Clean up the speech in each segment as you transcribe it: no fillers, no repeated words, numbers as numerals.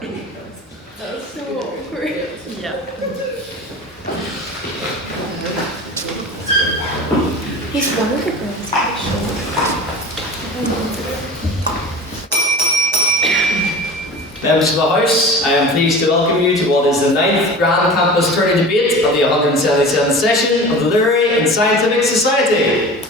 That was so awkward. Yeah. He's one of the girls, actually. Members of the House, I am pleased to welcome you to what is the 9th Grand Campus Tourney debate of the 177th session of the Literary and Scientific Society.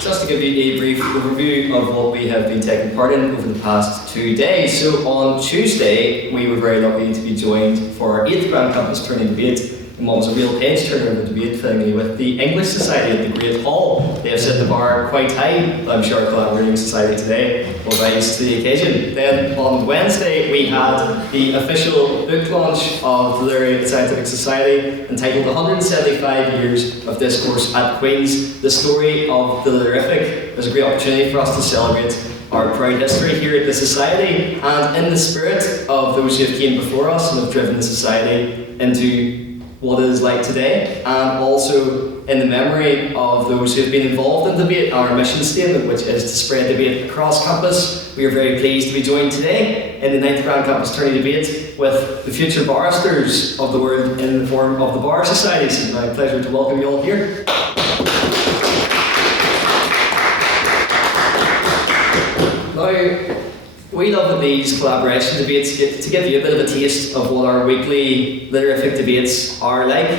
Just to give you a brief overview of what we have been taking part in over the past 2 days. So on Tuesday, we were very lucky to be joined for our 8th Grand Campus Tourney debate in what was a real page-turner of a debate, finally, with the English Society at the Great Hall. They have set the bar quite high, but I'm sure our collaborating society today will rise to the occasion. Then on Wednesday, we had the official book launch of the Literary and Scientific Society, entitled 175 Years of Discourse at Queen's, the Story of the Literarific. It was a great opportunity for us to celebrate our proud history here at the Society, and in the spirit of those who have came before us and have driven the Society into what it is like today, and also in the memory of those who have been involved in debate, our mission statement, which is to spread debate across campus. We are very pleased to be joined today in the 9th Grand Campus Tourney debate with the future barristers of the world in the form of the Bar Society. So it's my pleasure to welcome you all here. Now, we love at these collaboration debates to give you a bit of a taste of what our weekly literarific debates are like.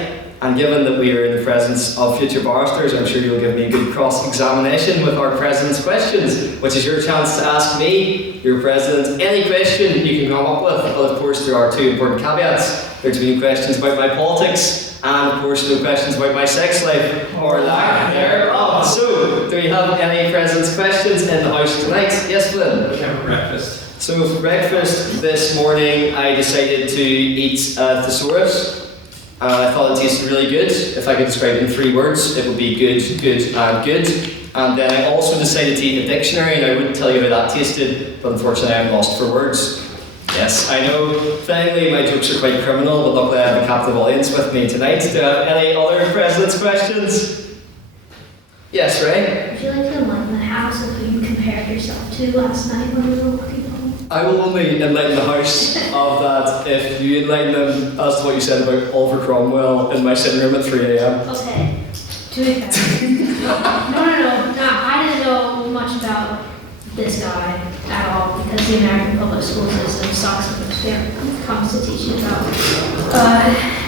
And given that we are in the presence of future barristers, I'm sure you'll give me a good cross-examination with our President's questions, which is your chance to ask me, your President, any question you can come up with. But of course, there are 2 important caveats. There are to be no questions about my politics, and of course, no questions about my sex life or lack thereof. So, do we have any President's questions in the House tonight? Yes, Flynn? We have breakfast. So for breakfast this morning, I decided to eat thesaurus. I thought it tasted really good. If I could describe it in 3 words, it would be good, good, and good. And then I also decided to eat a dictionary, and I wouldn't tell you how that tasted, but unfortunately I'm lost for words. Yes, I know, finally my jokes are quite criminal, but luckily I have a captive audience with me tonight. Do I have any other President's questions? Yes, Ray? Would you like to enlighten the House of who you compared yourself to last night when we were walking home? I will only enlighten the House of that if you enlighten them as to what you said about Oliver Cromwell in my sitting room at 3 a.m. Okay, to be fair. No, I didn't know much about this guy at all because the American public school system sucks when it comes to teaching about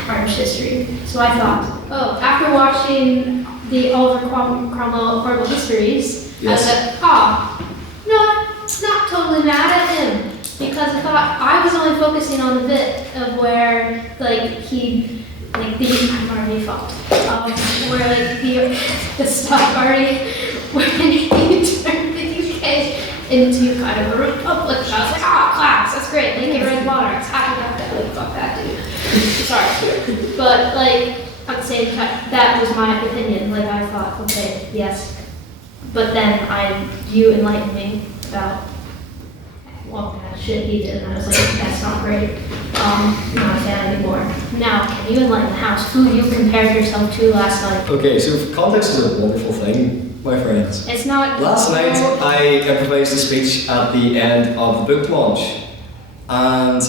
Irish history. So I thought, after watching the Oliver Cromwell Horrible Histories, Yes. I said, not totally mad at him, because I thought I was only focusing on the bit of where, I'm already fucked, where, the stuff already, when he turned the UK into kind of a republic. I was like, class, that's great, Lincoln Red Water, it's happy about that, fuck that dude. Sorry. But, at the same time, that was my opinion, I thought, okay, yes. But then you enlightened me about that shit he did, and I was like, that's not great. Not a fan anymore. Now, can you enlighten the House who you compared yourself to last night? Okay, so context is a wonderful thing, my friends. It's not. Last night I improvised a speech at the end of the book launch, and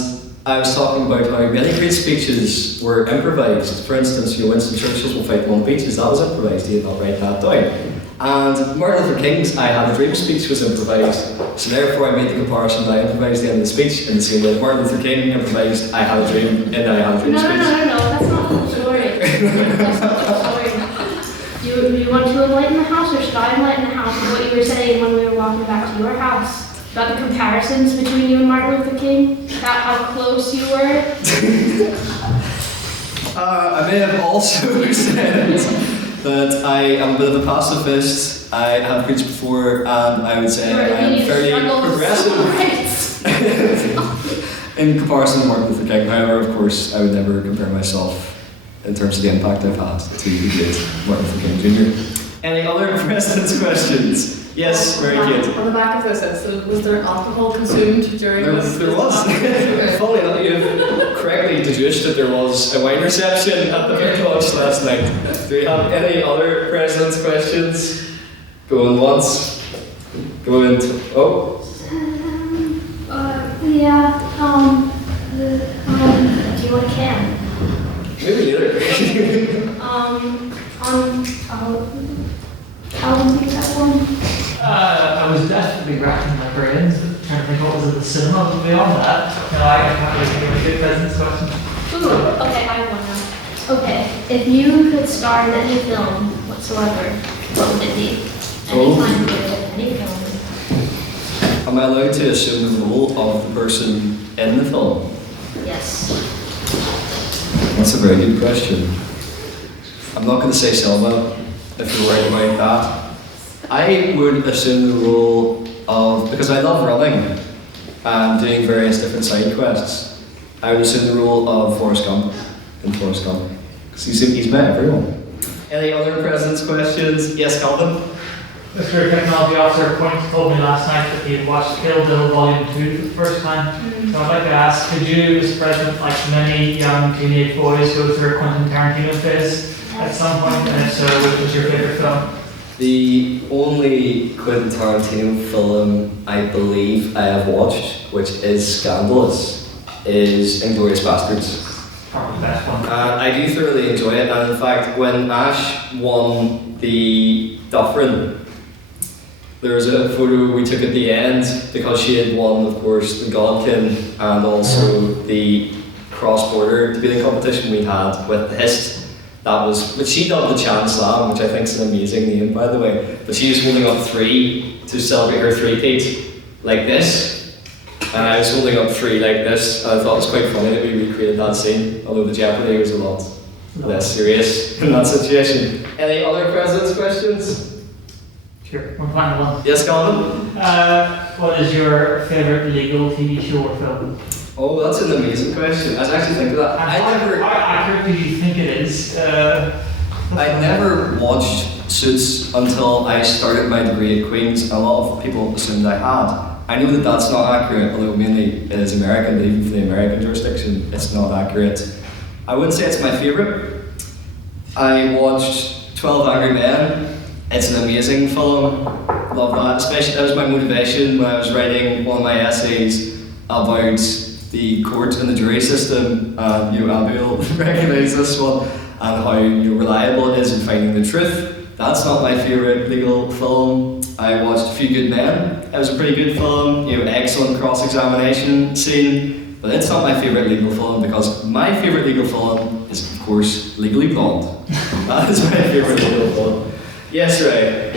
I was talking about how many great speeches were improvised. For instance, Winston Churchill's "Will Fight on the Beaches," that was improvised, he did not write that down. And Martin Luther King's "I Have a Dream" speech was improvised, so therefore I made the comparison that I improvised the end of the speech in the same way that Martin Luther King improvised "I Have a Dream" in "I Have a Dream" speech. No, that's not the story. That's not the story. You want to enlighten the House, or should I enlighten the House of what you were saying when we were walking back to your house? About the comparisons between you and Martin Luther King? About how close you were? I may have also said that I am a bit of a pacifist. I have preached before, and I would say I am fairly progressive in comparison to Martin Luther King. However, of course, I would never compare myself in terms of the impact I've had to the great Martin Luther King Jr. Any other President's questions? Yes, very good. On the back of this incident, was there alcohol consumed during this? There was. Funny enough, you've correctly deduced that there was a wine reception at the book launch last night. Do we have any other President's questions? Going once. Go into. Oh, Do you want Cam? maybe later. How do you think that one? I was desperately racking my brains, trying to think what was at the cinema, but beyond that, no, I can't really think of a good President's question. Ooh, okay, I have one now. Okay, if you could star in any film whatsoever, what would it be? Anytime you did any film. Am I allowed to assume the role of the person in the film? Yes. That's a very good question. I'm not going to say Selma, if you're worried about that. I would assume the role of, because I love running and doing various different side quests, I would assume the role of Forrest Gump in Forrest Gump. Because he's met everyone. Any other President's questions? Yes, Calvin? Mr. Technology Officer Point told me last night that he had watched Kill Bill Volume 2 for the first time. So I'd like to ask, could you, Mr. President, like many young teenage boys, go through a Quentin Tarantino phase at some point? And if so, which was your favorite film? The only Quentin Tarantino film I believe I have watched, which is scandalous, is Inglourious Basterds. Probably the best one. I do thoroughly enjoy it, and in fact, when Ash won the Dufferin, there was a photo we took at the end because she had won, of course, the Godkin and also the cross-border debating competition we had with the Hist. That was, but she dubbed the Chan Slam, which I think is an amazing name, by the way. But she was holding up 3 to celebrate her 3-peat, like this. And I was holding up 3 like this, and I thought it was quite funny that we recreated that scene, although the jeopardy was a lot less serious in that situation. Any other President's questions? Sure, one final one. Yes, Calvin? What is your favourite legal TV show or film? Oh, that's an amazing question. I was actually thinking of that. How accurate do you think it is? I never watched Suits until I started my degree at Queen's. A lot of people assumed I had. I know that that's not accurate, although mainly it is American, but even for the American jurisdiction, it's not accurate. I wouldn't say it's my favourite. I watched 12 Angry Men. It's an amazing film. Love that. Especially, that was my motivation when I was writing one of my essays about the court and the jury system. Abby will recognise this one, and how reliable it is in finding the truth. That's not my favourite legal film. I watched A Few Good Men. It was a pretty good film, excellent cross-examination scene, but it's not my favourite legal film because my favourite legal film is, of course, Legally Blonde. That is my favourite legal film. Yes, Ray.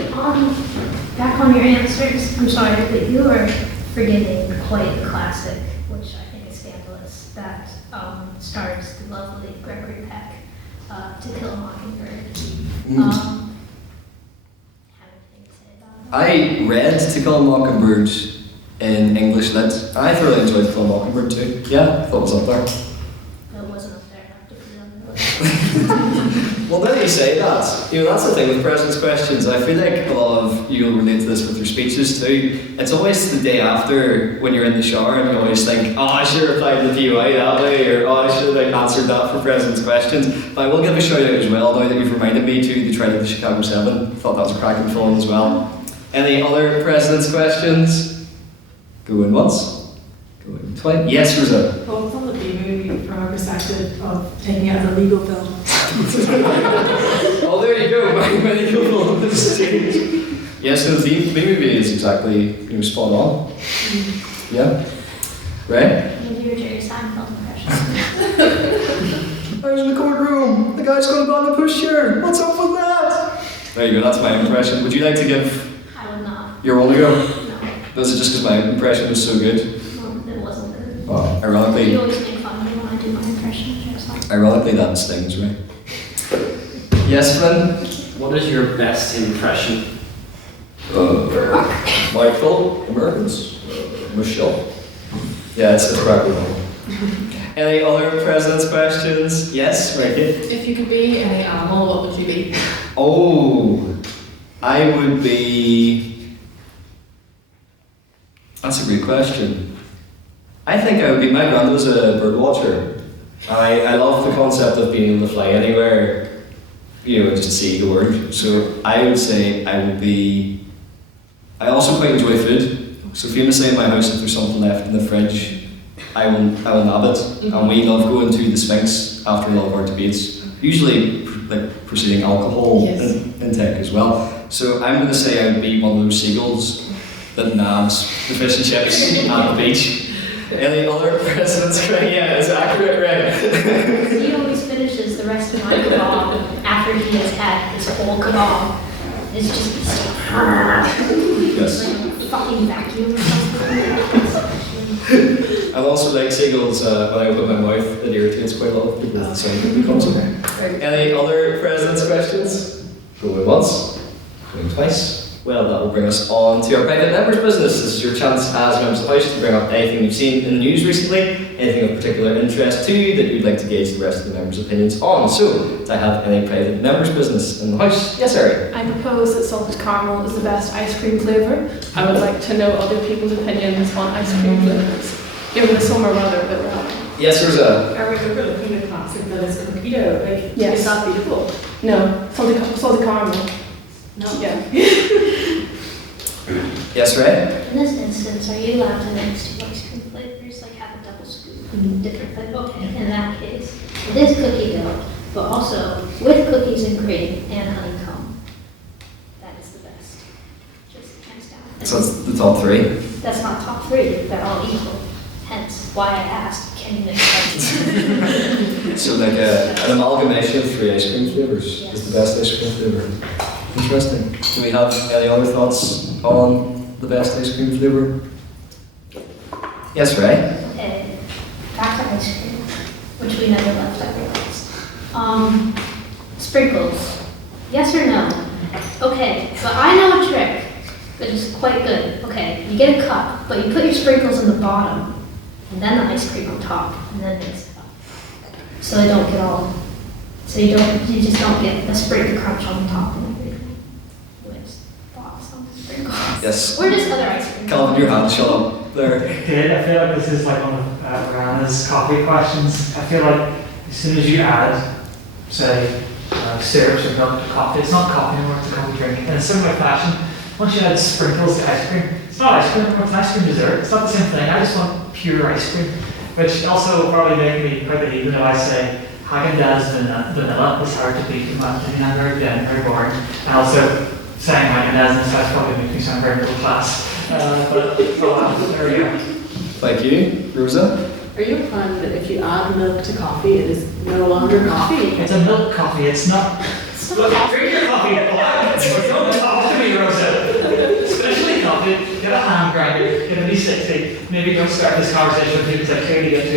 Back on your answers, I'm sorry, but you are forgetting quite a classic, which I think is scandalous, that stars the lovely Gregory Peck, To Kill a Mockingbird. I read To Kill a Mockingbird in English Lit, and I thoroughly enjoyed To Kill a Mockingbird too. Yeah, I thought it was up there. It wasn't up there, I have to put it on the list. Well, now that you say that, that's the thing with President's questions. I feel like a lot of you will relate to this with your speeches too. It's always the day after when you're in the shower and you always think, oh, I should have replied to the POI that way, or oh, I should have answered that for President's questions. But I will give a shout out as well, now that you've reminded me, to the Trial of the Chicago 7. Thought that was a cracking film as well. Any other President's questions? Going once? Going twice? Yes, Rosa. Well, it's on the B movie from a perspective of taking it as a legal film. Oh, there you go, my legal film on the stage. Yes, no, the movie is exactly spot on. Yeah. Right? Maybe your Jerry Seinfeld impression. I was in the courtroom. The guy's going on the pushchair. What's up with that? There you go, that's my impression. Would you like to give I would not. your one to go? No. Was it just because my impression was so good? It wasn't good. Oh, You ironically, always make fun of me when I do my impression of Jerry Seinfeld. ironically that stings, right? Yes, Flynn? What is your best impression? Michael, Americans, Michelle. Yeah, it's the correct one. Any other President's questions? Yes, right here. If you could be any animal, what would you be? Oh, I would be... That's a great question. I think I would be... My granddad was a bird watcher. I love the concept of being able to fly anywhere, just to see the world. So I would say I would be I also quite enjoy food. So famously in my house, if there's something left in the fridge, I will nab it. And we love going to the Sphinx after a lot of our debates. Usually like proceeding alcohol intake as well. So I'm going to say I would be one of those seagulls that nabs the fish and chips at the beach. Any other presidents? Yeah, it's accurate, right? He always finishes the rest of my kebab after he has had his whole kebab. It's just Yes. like fucking vacuum or something. I also like seagulls when I open my mouth. It irritates quite a lot of people. The sound that becomes okay. Any other presidents' questions? Going once, going twice. Well, that will bring us on to our private members' business. This is your chance as members of the House to bring up anything you've seen in the news recently, anything of particular interest to you that you'd like to gauge the rest of the members' opinions on. So, do I have any private members' business in the House? Yes, Harry. I propose that salted caramel is the best ice cream flavour. I would like to know other people's opinions on ice cream flavours. Given the summer weather that we're having. Yes, Rosa. Are we going to put a classic that is cookie dough? Like, Yes. is that beautiful? No, salted caramel. No. Yeah. Yes, Ray. In this instance, are you allowed to mix two ice cream flavors, like have a double scoop of different flavors? Okay, in that case, it is cookie dough, but also with cookies and cream and honeycomb. That is the best. Just hands down. So that's the top three. That's not top three, they're all equal. Hence why I asked, can you mix them? So like an amalgamation of three ice cream flavours is the best ice cream flavour. Interesting. Do we have any other thoughts on the best ice cream flavour? Yes, Ray? Okay, back to ice cream, which we never left, I realized. Sprinkles, yes or no? Okay, but I know a trick, which is quite good. Okay, you get a cup, but you put your sprinkles in the bottom, and then the ice cream on top, and then mix it up. So they don't get all, you just don't get the sprinkle crunch on the top and everything. With thoughts on sprinkles. Yes. Or just other ice cream. Calvin, your hand, shut up. There. Did I feel like this is like one of Rihanna's coffee questions? I feel like as soon as you add, say, syrups or milk to coffee, it's not coffee anymore, it's a coffee drink. In a similar fashion, once you add sprinkles to ice cream, it's not ice cream anymore, it's an ice cream dessert. It's not the same thing. I just want pure ice cream, which also probably make me pretty, even though I say Haagen-Dazs vanilla is hard to beat in my opinion. I'm very boring. And also saying Haagen-Dazs in the South probably makes me sound very middle class. But there we go. Thank you. Rosa? Are you implying that if you add milk to coffee, it is no longer coffee? It's a milk coffee, it's not. Look, drink your coffee black. Don't talk to me, Rosa. Especially coffee, get a hand grinder, get a V60. Maybe don't start this conversation with me because I clearly get to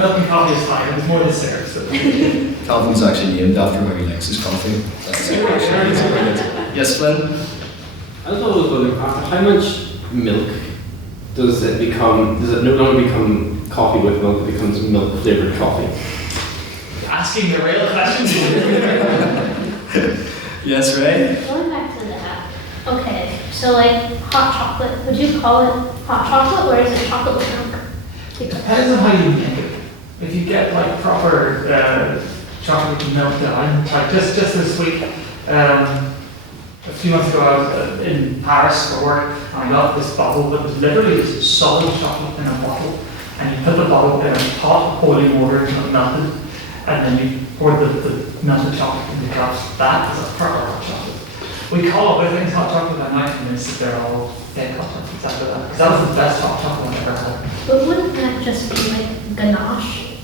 milk and coffee is fine, it's more than syrup. So. Calvin's actually named after where he likes his coffee. That's brilliant. Yes, Flynn? I was always wondering, how much milk does it no longer become coffee with milk, it becomes milk flavoured coffee? Asking the real questions. Yes, Ray? Going back to that, okay, so like hot chocolate, would you call it hot chocolate or is it chocolate with milk? It depends on how you make it. If you get like proper chocolate with milk down, like just this week, a few months ago I was in Paris for work and I got this bottle that was literally just solid chocolate in a bottle, and you put the bottle in a hot boiling water until it melted, and then you pour the melted chocolate into cups. That is a proper hot chocolate. We call other things hot chocolate, I'm not convinced that they're all fake hot chocolates after that, because that was the best hot chocolate I've ever had. But wouldn't that just be like ganache?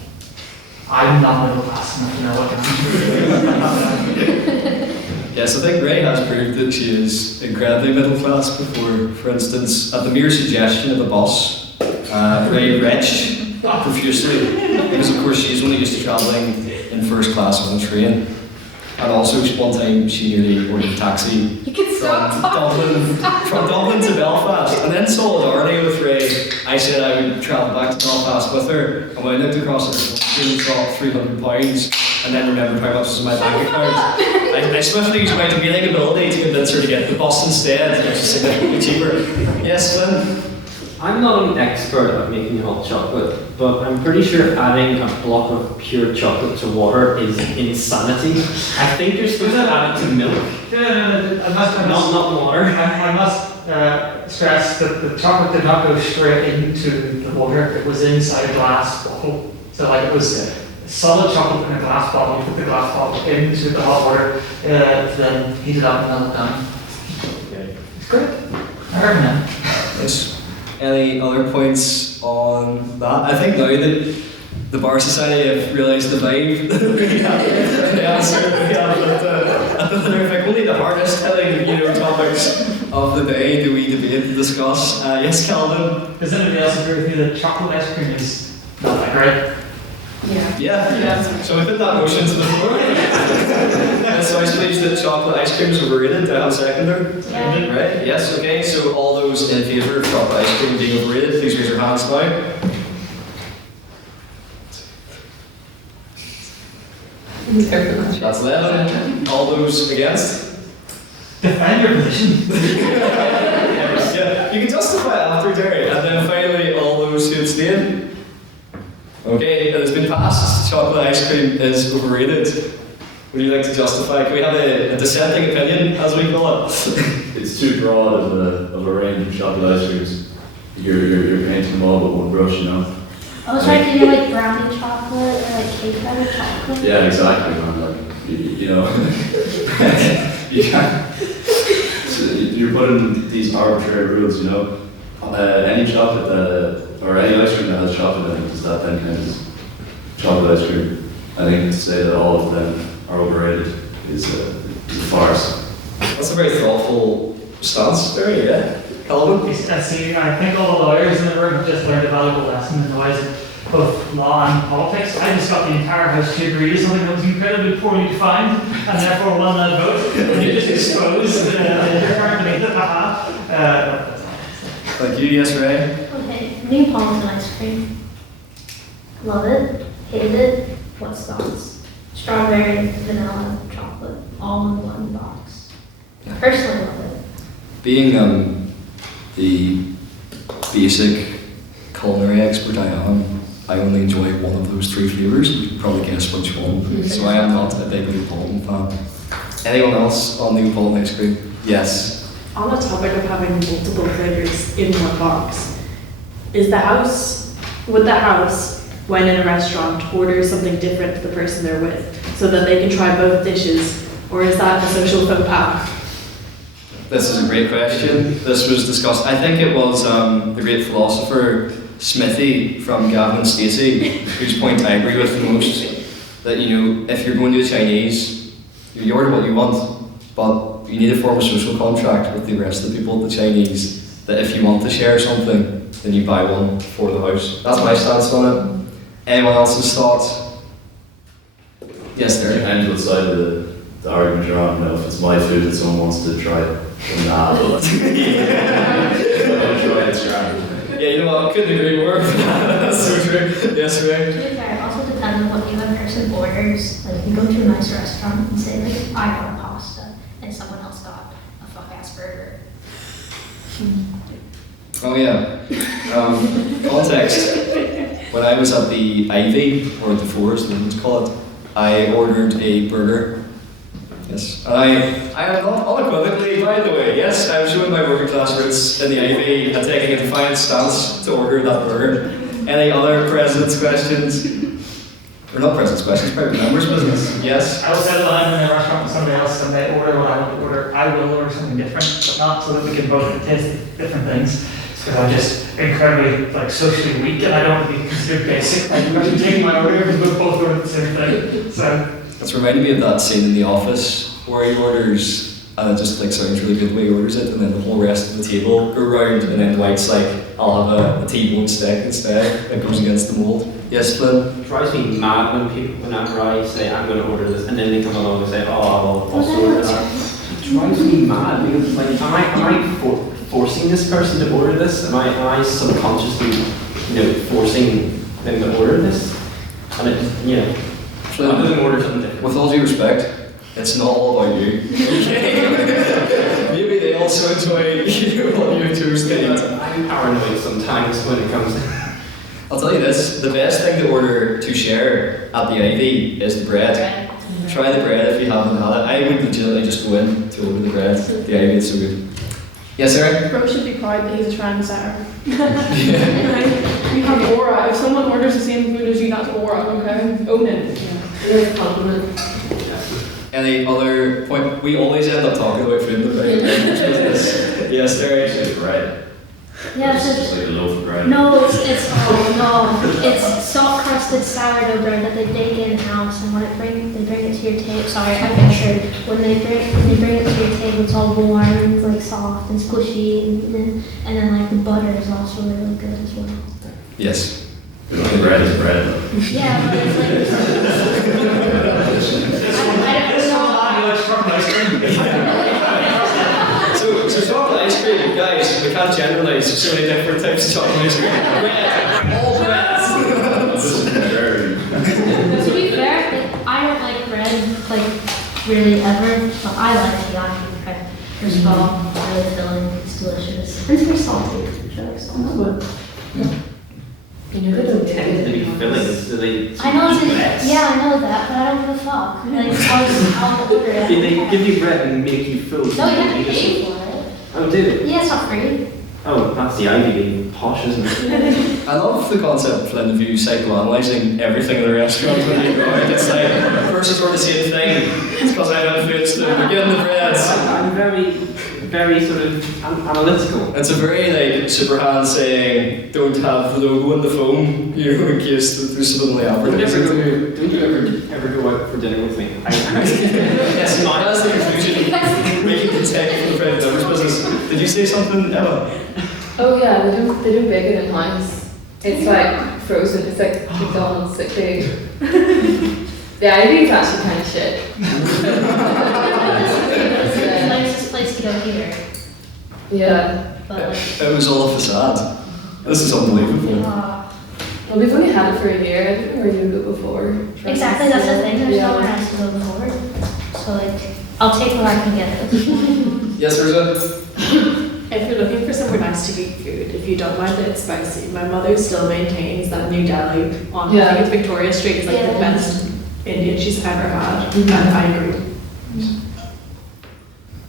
I'm not middle class enough to know what ganache is. Yes, I think Ray has proved that she is incredibly middle class before, for instance, at the mere suggestion of a boss, Ray retched profusely, because of course she's only used to travelling in first class on a train. And also one time she nearly ordered a taxi You can stop talking. from Dublin to Belfast. And then solidarity with Ray, I said I would travel back to Belfast with her. And when I looked across at her phone, she dropped £300 and then remembered how much was in my bank account. I swiftly used my debating ability to convince her to get the bus instead, which is significantly cheaper. Yes, Lynn? I'm not an expert at making hot chocolate, but I'm pretty sure adding a block of pure chocolate to water is insanity. I think you're supposed to add it to milk, No, I must not water. I must stress that the chocolate did not go straight into the water. It was inside a glass bottle. So like it was solid chocolate in a glass bottle. You put the glass bottle into the hot water, then heat it up and melt it down. Okay. It's great. I recommend. Yes. Any other points on that? I think now that the Bar Society have realised the vibe that we have, the answer that we have at the Lyrific, only the hardest hitting, topics of the day do we debate and discuss. Yes, Calvin? Does anybody else agree with you that chocolate ice cream is not that great? Yeah. Yeah. So within that motion to the floor, so I believe that chocolate ice cream is overrated. Do I have a seconder? Yeah. Right? Yes, okay. So all those in favour of chocolate ice cream being overrated, please raise your hands now. That's 11. All those against? Defend your position. Yeah, you can justify it after, Derry. And then finally, all those who abstain. Okay, it has been passed. Chocolate ice cream is overrated. Would you like to justify? Can we have a dissenting opinion, as we call it? It's too broad of a range of chocolate ice creams. You're painting them all with one brush, I was trying to do like brownie chocolate or like cake batter chocolate. Yeah, exactly, man. Like, you can't. So you're putting these arbitrary rules, Any chocolate or any ice cream that has chocolate in it, does that then count as chocolate ice cream? I think to say that all of them are overrated is a farce. That's a very thoughtful stance, Derry, yeah. Calvin? I think all the lawyers in the room have just learned a valuable lesson in the ways of both law and politics. I just got the entire House to agree to something that was incredibly poorly defined and therefore will not vote. And you just exposed your argument that I have. Thank you, yes, Ray. Okay, Neapolitan ice cream. Love it, hate it. What's thoughts? Strawberry, vanilla, chocolate, all in one box. Personally love it. Being the basic culinary expert I am, I only enjoy one of those three flavours. You can probably guess which one. So I am not a big Neapolitan fan. Anyone else on Neapolitan ice cream? Yes. On the topic of having multiple flavors in one box, would the house, when in a restaurant, order something different to the person they're with so that they can try both dishes, or is that a social faux pas? This is a great question. This was discussed. I think it was the great philosopher Smithy from Gavin and Stacey, whose point I agree with the most. That if you're going to the Chinese, you order what you want, but you need to form a social contract with the rest of the people at the Chinese. That if you want to share something, then you buy one for the house. That's my stance on it. Anyone else's thoughts? Yes, It there. depends what side of the argument you're on. If it's my food and someone wants to try it, then nah, but try it, try. Yeah, I couldn't agree more. That's so true. Yes, Ray. To be fair, it also depends on what the other person orders. Like, you go to a nice restaurant and say, like, I got a pasta, and someone else got a fuck-ass burger. Oh yeah. Context. When I was at the Ivy, or the Forest, what it's called, I ordered a burger. Yes. And I am not unequivocally, by the way, yes, I'm showing my working class roots in the Ivy and taking a defiant stance to order that burger. Any other president's questions? Or not president's questions, private members' business. Yes? I will say that when I'm in a restaurant with somebody else and they order what I want to order, I will order something different, but not so that we can both taste different things. Because I'm just incredibly socially weak and I don't want to be considered basic. I'm actually taking my order because we both order the same thing. So It's reminded me of that scene in The Office where he orders, and it just sounds really good the way he orders it, and then the whole rest of the table go round, and then Dwight's like, I'll have a T-bone steak instead. That goes against the mould. Yes, Flynn? It drives me mad whenever I say I'm going to order this, and then they come along and say, oh, I'll also order that. It drives me mad because am I forcing this person to order this? Am I subconsciously, forcing them to order this? And it, Flynn, other than order something different. with all due respect, it's not all about you. Okay? Maybe they all also enjoy what you choose to eat. I'm paranoid sometimes when it comes to I'll tell you this, the best thing to order to share at the Ivy is the bread. Try the bread if you haven't had it. I would legitimately just go in to order the bread. The Ivy is so good. Yes, sir? Bro should be proud that he's a trendsetter. You have aura. If someone orders the same food as you, that's aura, okay? Own it. There's a compliment. Any other point? We always end up talking about food in the business. Yes, there is. It's bread. Yeah, It's so just like a loaf of bread. no, it's soft crusted sourdough bread that they bake in house, and when they bring it to your table. Sorry, I pictured when they bring it to your table, it's all warm, and like soft and squishy, and then like the butter is also really good as well. Yes. The bread is bread. Yeah, but it's like I don't know. So chocolate ice cream, guys, we can't generalize so many different types of chocolate ice cream. Bread, all breads. This is very. To be fair, I don't like bread like really ever, but I like the icing bread. First of all, really filling, it's delicious. And it's very salty. I like salt. You know, they don't tend to be filling, so they I know eat it's less. yeah, I know that, but I don't give a fuck. Like, I'll order it. They give you bread and make you full. No, you have to pay for it. Oh, do they? Yeah, it's not free. Oh, that's the Ivy being posh, isn't it? I love the concept, Flynn, of you psychoanalyzing everything in the restaurant when you go out. It's like, first sort of the same thing. It's because I have food, so we're getting the breads. I'm very sort of analytical. It's a very like super hand saying, don't have the logo on the phone, you know, in case there's something like Don't advertising. you ever go out for dinner with me? Yes, that's the conclusion. Making the tech for the private members business. Did you say something, Emma? Oh yeah, they do bake it in house. It's like frozen. It's like McDonald's sick food. The Ivy is actually kind of shit. It's the nicest place to go here. Yeah. But like, It was all a facade. This is unbelievable. Well, we've only had it for a year. I don't know where you go before. exactly, that's the thing. There's Yeah. nowhere else to go before. So like, I'll take where I can get it. Yes, Rosa? If you're looking for somewhere nice to eat food, if you don't mind that it's spicy, my mother still maintains that New Delhi on I think it's Victoria Street is like Yeah. the best Indian she's ever had, and I agree.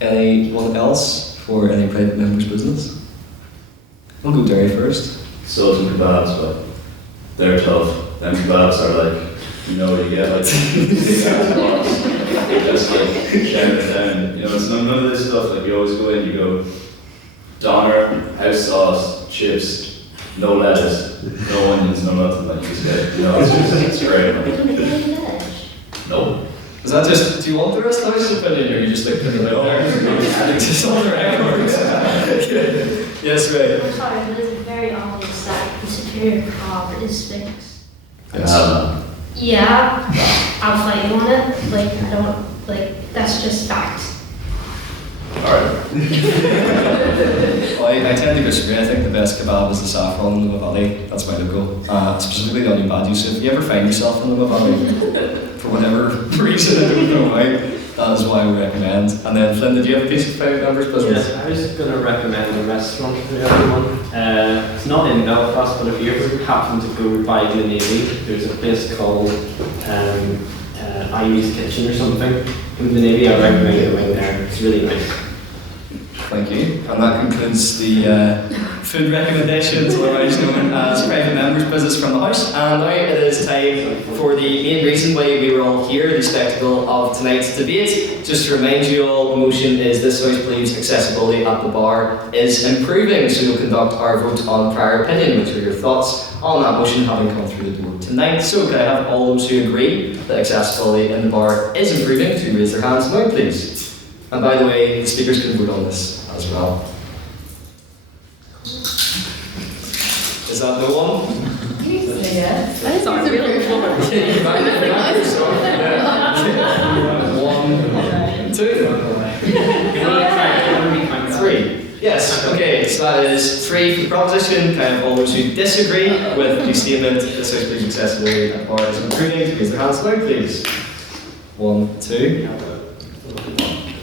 Anyone else for any private members business? We'll go Derry first. Sultan kebabs, but they're tough. Them kebabs are like, you know, you get like big ass box. They just like shout it down. You know, it's none of this stuff. Like you always go in, you go doner, house sauce, chips, no lettuce, no onions, no nothing. Like you just get, you know, it's just straight. Like, no. Is that just, do you want the rest of his opinion or you just like put it out there? Just on the record. Yes, right. I'm sorry, but it's very obvious that the superior crop is fixed. Yes. Yeah, I'll fight you on it. Like, I don't, like, that's just fact. Alright. I tend to disagree. I think the best kebab is the saffron in the Valley. That's my logo. Specifically the onion bhaji. So if you ever find yourself in the Valley, for whatever reason, I don't know why, that is what I would recommend. And then Flynn, did you have a piece of private members business? Yes, I was going to recommend a restaurant for everyone. It's not in Belfast, but if you ever happen to go by the Navy, there's a place called Ivy's Kitchen or something. In the Navy, I recommend going there. It's really nice. Thank you. And that concludes the food recommendations, otherwise known as private members business from the house. And now it is time for the main reason why we were all here, the spectacle of tonight's debate. Just to remind you all, the motion is this house believes accessibility at the bar is improving. So we'll conduct our vote on prior opinion, which are your thoughts on that motion having come through the door tonight. So can I have all those who agree that accessibility in the bar is improving to raise their hands now, please? And by the way, the speakers can vote on this as well. Is that no one? Yes. That is our real One, two, three. Yes, okay, so that is three for the proposition. Kind of all those who disagree with the statement, this house believes accessibility at bar is improving, to raise their hands now, please. 1, 2,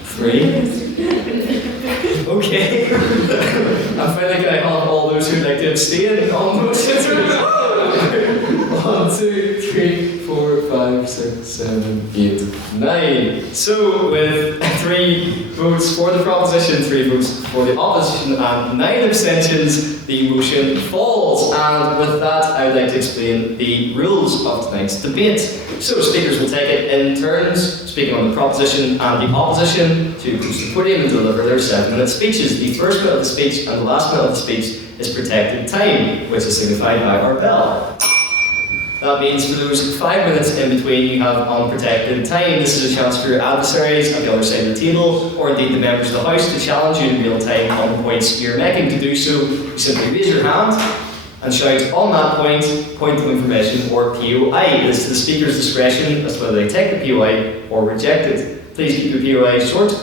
3. Okay. I feel like I have all those who'd like to abstain on motions. 1, 2, 3, 4, 5, 6, 7, 8, 9. So, with 3 votes for the proposition, 3 votes for the opposition, and 9 abstentions, the motion falls. And with that, I would like to explain the rules of tonight's debate. So, speakers will take it in turns, speaking on the proposition and the opposition, to approach the podium and deliver their 7-minute speeches. The first minute of the speech and the last minute of the speech is protected time, which is signified by our bell. That means for those 5 minutes in between, you have unprotected time. This is a chance for your adversaries at the other side of the table, or indeed the members of the House, to challenge you in real time on the points you're making. To do so, you simply raise your hand and shout on that point of information or POI. It is to the speaker's discretion as to whether they take the POI or reject it. Please keep your POI short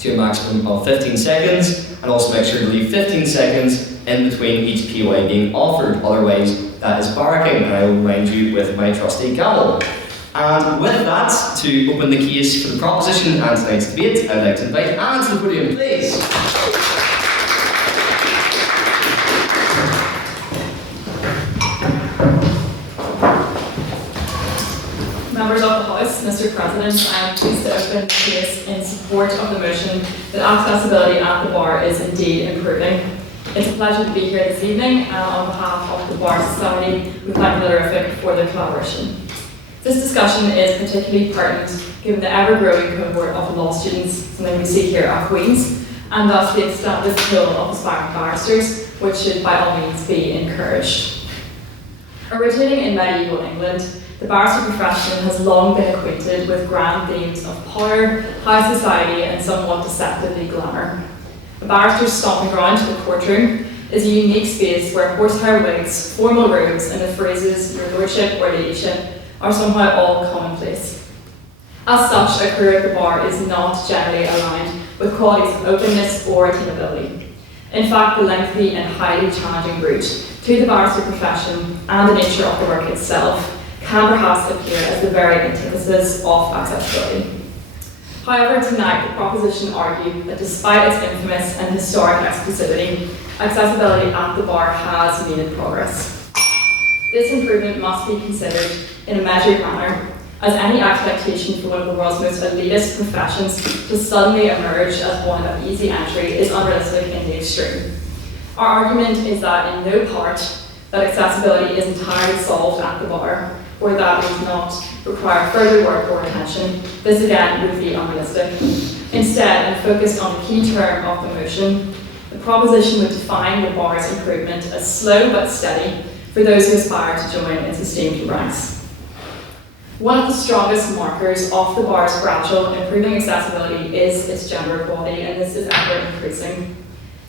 to a maximum of 15 seconds, and also make sure to leave 15 seconds in between each POI being offered. Otherwise, that is barracking, and I will remind you with my trusty gavel. And with that, to open the case for the proposition and tonight's debate, I'd like to invite Anne to the podium, please. Members of the House, Mr. President, I am pleased to open the case in support of the motion that accessibility at the bar is indeed improving. It's a pleasure to be here this evening, and on behalf of the Bar Society, we thank Letterific for the collaboration. This discussion is particularly pertinent given the ever-growing cohort of law students, something we see here at Queen's, and thus the extended pool of aspiring barristers, which should by all means be encouraged. Originating in medieval England, the barrister profession has long been acquainted with grand themes of power, high society, and somewhat deceptively glamour. A barrister's stomping ground, the courtroom, is a unique space where horsehair wigs, formal robes, and the phrases your lordship or ladyship are somehow all commonplace. As such, a career at the bar is not generally aligned with qualities of openness or attainability. In fact, the lengthy and highly challenging route to the barrister profession and the nature of the work itself can perhaps appear as the very antithesis of accessibility. However, tonight the proposition argued that despite its infamous and historic exclusivity, accessibility at the bar has made progress. This improvement must be considered in a measured manner, as any expectation for one of the world's most elitist professions to suddenly emerge as one of easy entry is unrealistic in the extreme. Our argument is that in no part that accessibility is entirely solved at the bar, or that it does not require further work or attention. This again would be unrealistic. Instead, and focused on the key term of the motion, the proposition would define the bar's improvement as slow but steady for those who aspire to join its esteemed ranks. One of the strongest markers of the bar's gradual improving accessibility is its gender equality, and this is ever increasing.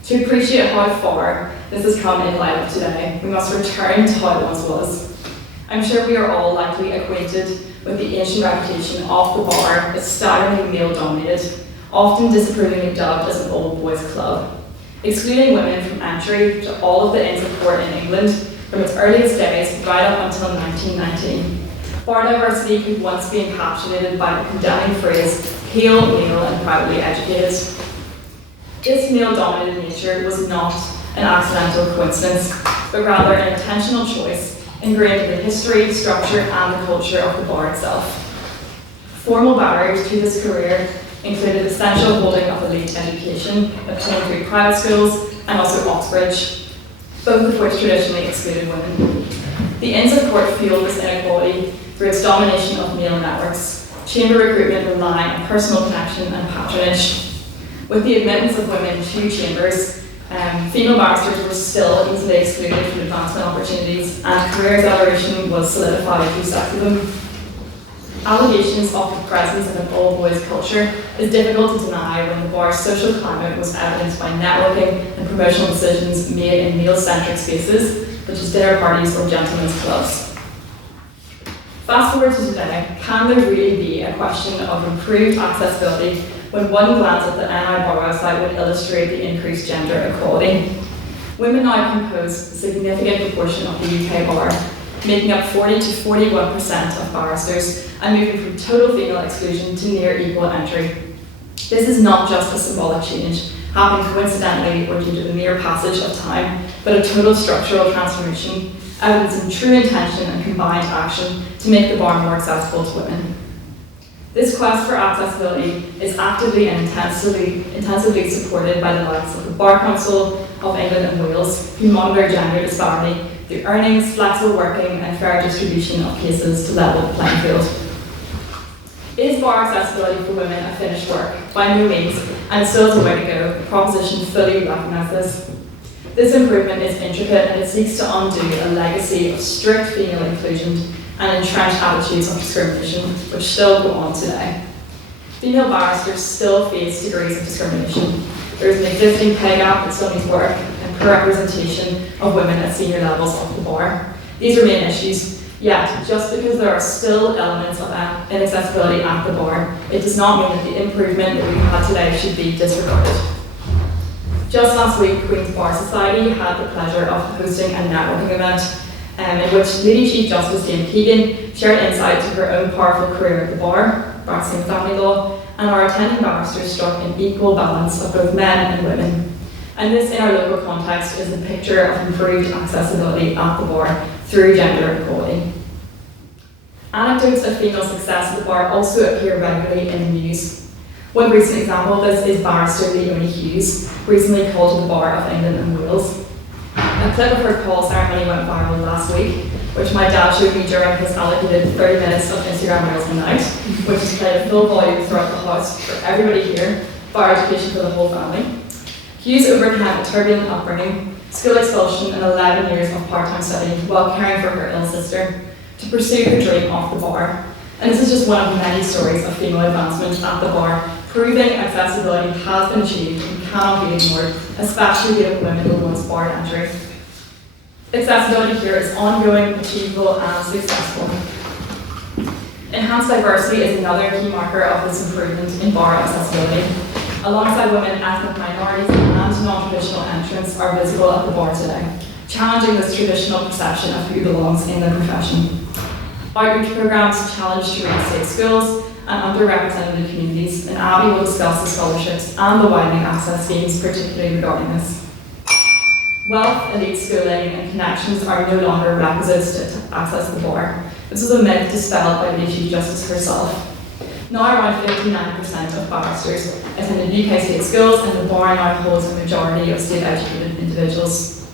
To appreciate how far this has come in light of today, we must return to how it once was. I'm sure we are all likely acquainted with the ancient reputation of the bar as staggeringly male-dominated, often disapprovingly dubbed as an old boys' club. Excluding women from entry to all of the Inns of Court in England from its earliest days right up until 1919, bar diversity could once be encapsulated by the condemning phrase, pale, male, and privately educated. This male-dominated nature was not an accidental coincidence, but rather an intentional choice ingrained in the history, structure, and the culture of the bar itself. Formal barriers to this career included essential holding of elite education, obtained through private schools and also Oxbridge, both of which traditionally excluded women. The Inns of Court fueled this inequality through its domination of male networks, chamber recruitment relying on personal connection and patronage. With the admittance of women to chambers, female barristers were still easily excluded from advancement opportunities, and career acceleration was solidified through sexism. Allegations of the presence of an all-boys culture is difficult to deny when the bar's social climate was evidenced by networking and promotional decisions made in male-centric spaces, such as dinner parties or gentlemen's clubs. Fast forward to today, can there really be a question of improved accessibility when one glance at the NI Bar website would illustrate the increased gender equality? Women now compose a significant proportion of the UK bar, making up 40 to 41% of barristers and moving from total female exclusion to near equal entry. This is not just a symbolic change, happening coincidentally or due to the mere passage of time, but a total structural transformation, evidencing true intention and combined action to make the bar more accessible to women. This quest for accessibility is actively and intensively supported by the likes of the Bar Council of England and Wales, who monitor gender disparity through earnings, flexible working, and fair distribution of cases to level the playing field. Is bar accessibility for women a finished work? By no means, and still has a way to go. The proposition fully recognises this. This improvement is intricate and it seeks to undo a legacy of strict female inclusion and entrenched attitudes of discrimination, which still go on today. Female barristers still face degrees of discrimination. There is an existing pay gap in still needs work and poor representation of women at senior levels of the bar. These remain issues. Yet, just because there are still elements of inaccessibility at the bar, it does not mean that the improvement that we've had today should be disregarded. Just last week, Queen's Bar Society had the pleasure of hosting a networking event in which Lady Chief Justice Jane Keegan shared insight to her own powerful career at the bar, practicing family law, and our attending barristers struck an equal balance of both men and women. And this, in our local context, is a picture of improved accessibility at the bar through gender equality. Anecdotes of female success at the bar also appear regularly in the news. One recent example of this is barrister Leonie Hughes, recently called to the Bar of England and Wales. A clip of her call ceremony went viral last week, which my dad showed me during his allocated 30 minutes of Instagram Reels a night, which is played at full volume throughout the house for everybody here, bar education for the whole family. Hughes overcame a turbulent upbringing, school expulsion, and 11 years of part-time study while caring for her ill sister to pursue her dream of the bar. And this is just one of many stories of female advancement at the bar, proving accessibility has been achieved and cannot be ignored, especially given women were once barred entry. Accessibility here is ongoing, achievable, and successful. Enhanced diversity is another key marker of this improvement in bar accessibility. Alongside women, ethnic minorities, and non-traditional entrants are visible at the bar today, challenging this traditional perception of who belongs in the profession. Outreach programs challenge to reinstate schools and underrepresented communities, and Abby will discuss the scholarships and the widening access schemes, particularly regarding this. Wealth, elite schooling, and connections are no longer requisites to access the bar. This was a myth dispelled by Lady Chief Justice herself. Now around 59% of barristers attended UK state schools, and the bar now holds a majority of state-educated individuals.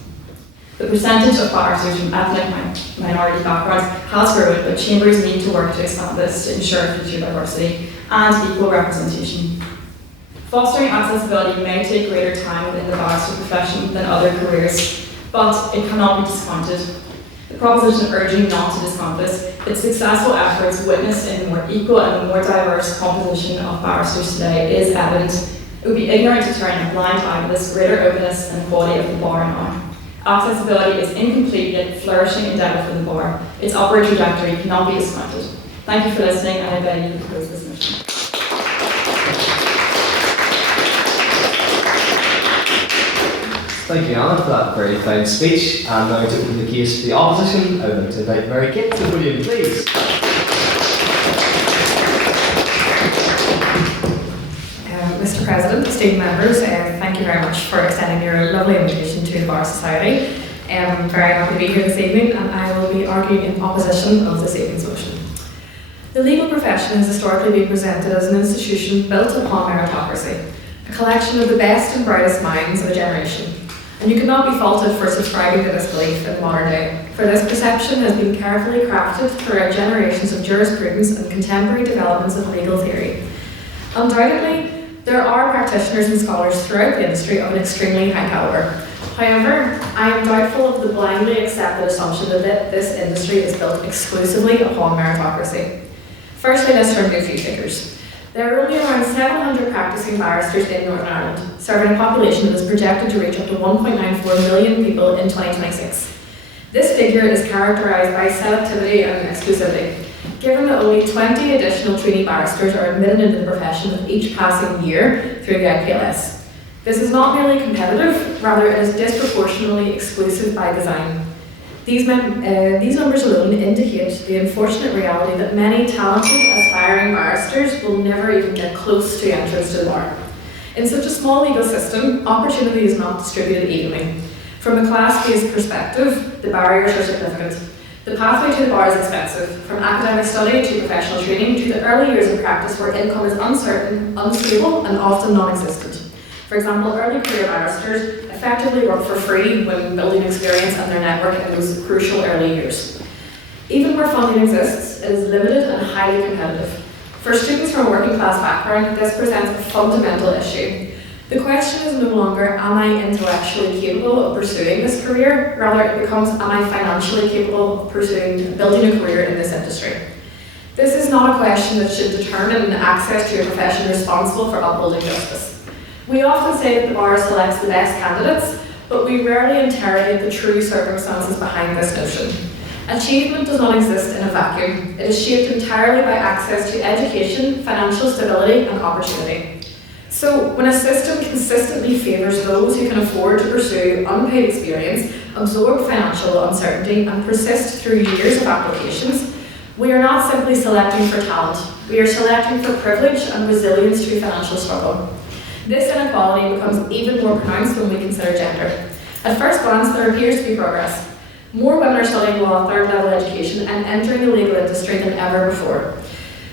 The percentage of barristers from ethnic minority backgrounds has grown, but chambers need to work to expand this to ensure future diversity and equal representation. Fostering accessibility may take greater time within the barrister profession than other careers, but it cannot be discounted. The proposition urging not to discount this, its successful efforts witnessed in a more equal and more diverse composition of barristers today is evident. It would be ignorant to turn a blind eye to this greater openness and quality of the bar now. Accessibility is incomplete yet flourishing endeavour for the bar. Its upward trajectory cannot be discounted. Thank you for listening, and I beg you to close this motion. Thank you, Anna, for that very fine speech. And now to open the case for the opposition, I would like to invite Mary Kate to the podium, please. Mr. President, esteemed members, thank you very much for extending your lovely invitation to the Bar Society. I'm very happy to be here this evening, and I will be arguing in opposition of this evening's motion. The legal profession has historically been presented as an institution built upon meritocracy, a collection of the best and brightest minds of a generation. And you cannot be faulted for subscribing to this belief in the modern day, for this perception has been carefully crafted throughout generations of jurisprudence and contemporary developments of legal theory. Undoubtedly, there are practitioners and scholars throughout the industry of an extremely high caliber. However, I am doubtful of the blindly accepted assumption that this industry is built exclusively upon meritocracy. Firstly, let's turn to a few figures. There are only around 700 practicing barristers in Northern Ireland, serving a population that is projected to reach up to 1.94 million people in 2026. This figure is characterised by selectivity and exclusivity, given that only 20 additional trainee barristers are admitted into the profession with each passing year through the IPLS. This is not merely competitive, rather it is disproportionately exclusive by design. These numbers alone indicate the unfortunate reality that many talented, aspiring barristers will never even get close to entrance to the bar. In such a small legal system, opportunity is not distributed evenly. From a class-based perspective, the barriers are significant. The pathway to the bar is expensive, from academic study to professional training to the early years of practice where income is uncertain, unstable, and often non-existent. For example, early career barristers effectively work for free when building experience and their network in those crucial early years. Even where funding exists, it is limited and highly competitive. For students from a working class background, this presents a fundamental issue. The question is no longer, am I intellectually capable of pursuing this career? Rather, it becomes, am I financially capable of building a career in this industry? This is not a question that should determine access to a profession responsible for upholding justice. We often say that the bar selects the best candidates, but we rarely interrogate the true circumstances behind this notion. Achievement does not exist in a vacuum. It is shaped entirely by access to education, financial stability, and opportunity. So, when a system consistently favours those who can afford to pursue unpaid experience, absorb financial uncertainty, and persist through years of applications, we are not simply selecting for talent. We are selecting for privilege and resilience to financial struggle. This inequality becomes even more pronounced when we consider gender. At first glance, there appears to be progress. More women are studying law, third-level education, and entering the legal industry than ever before.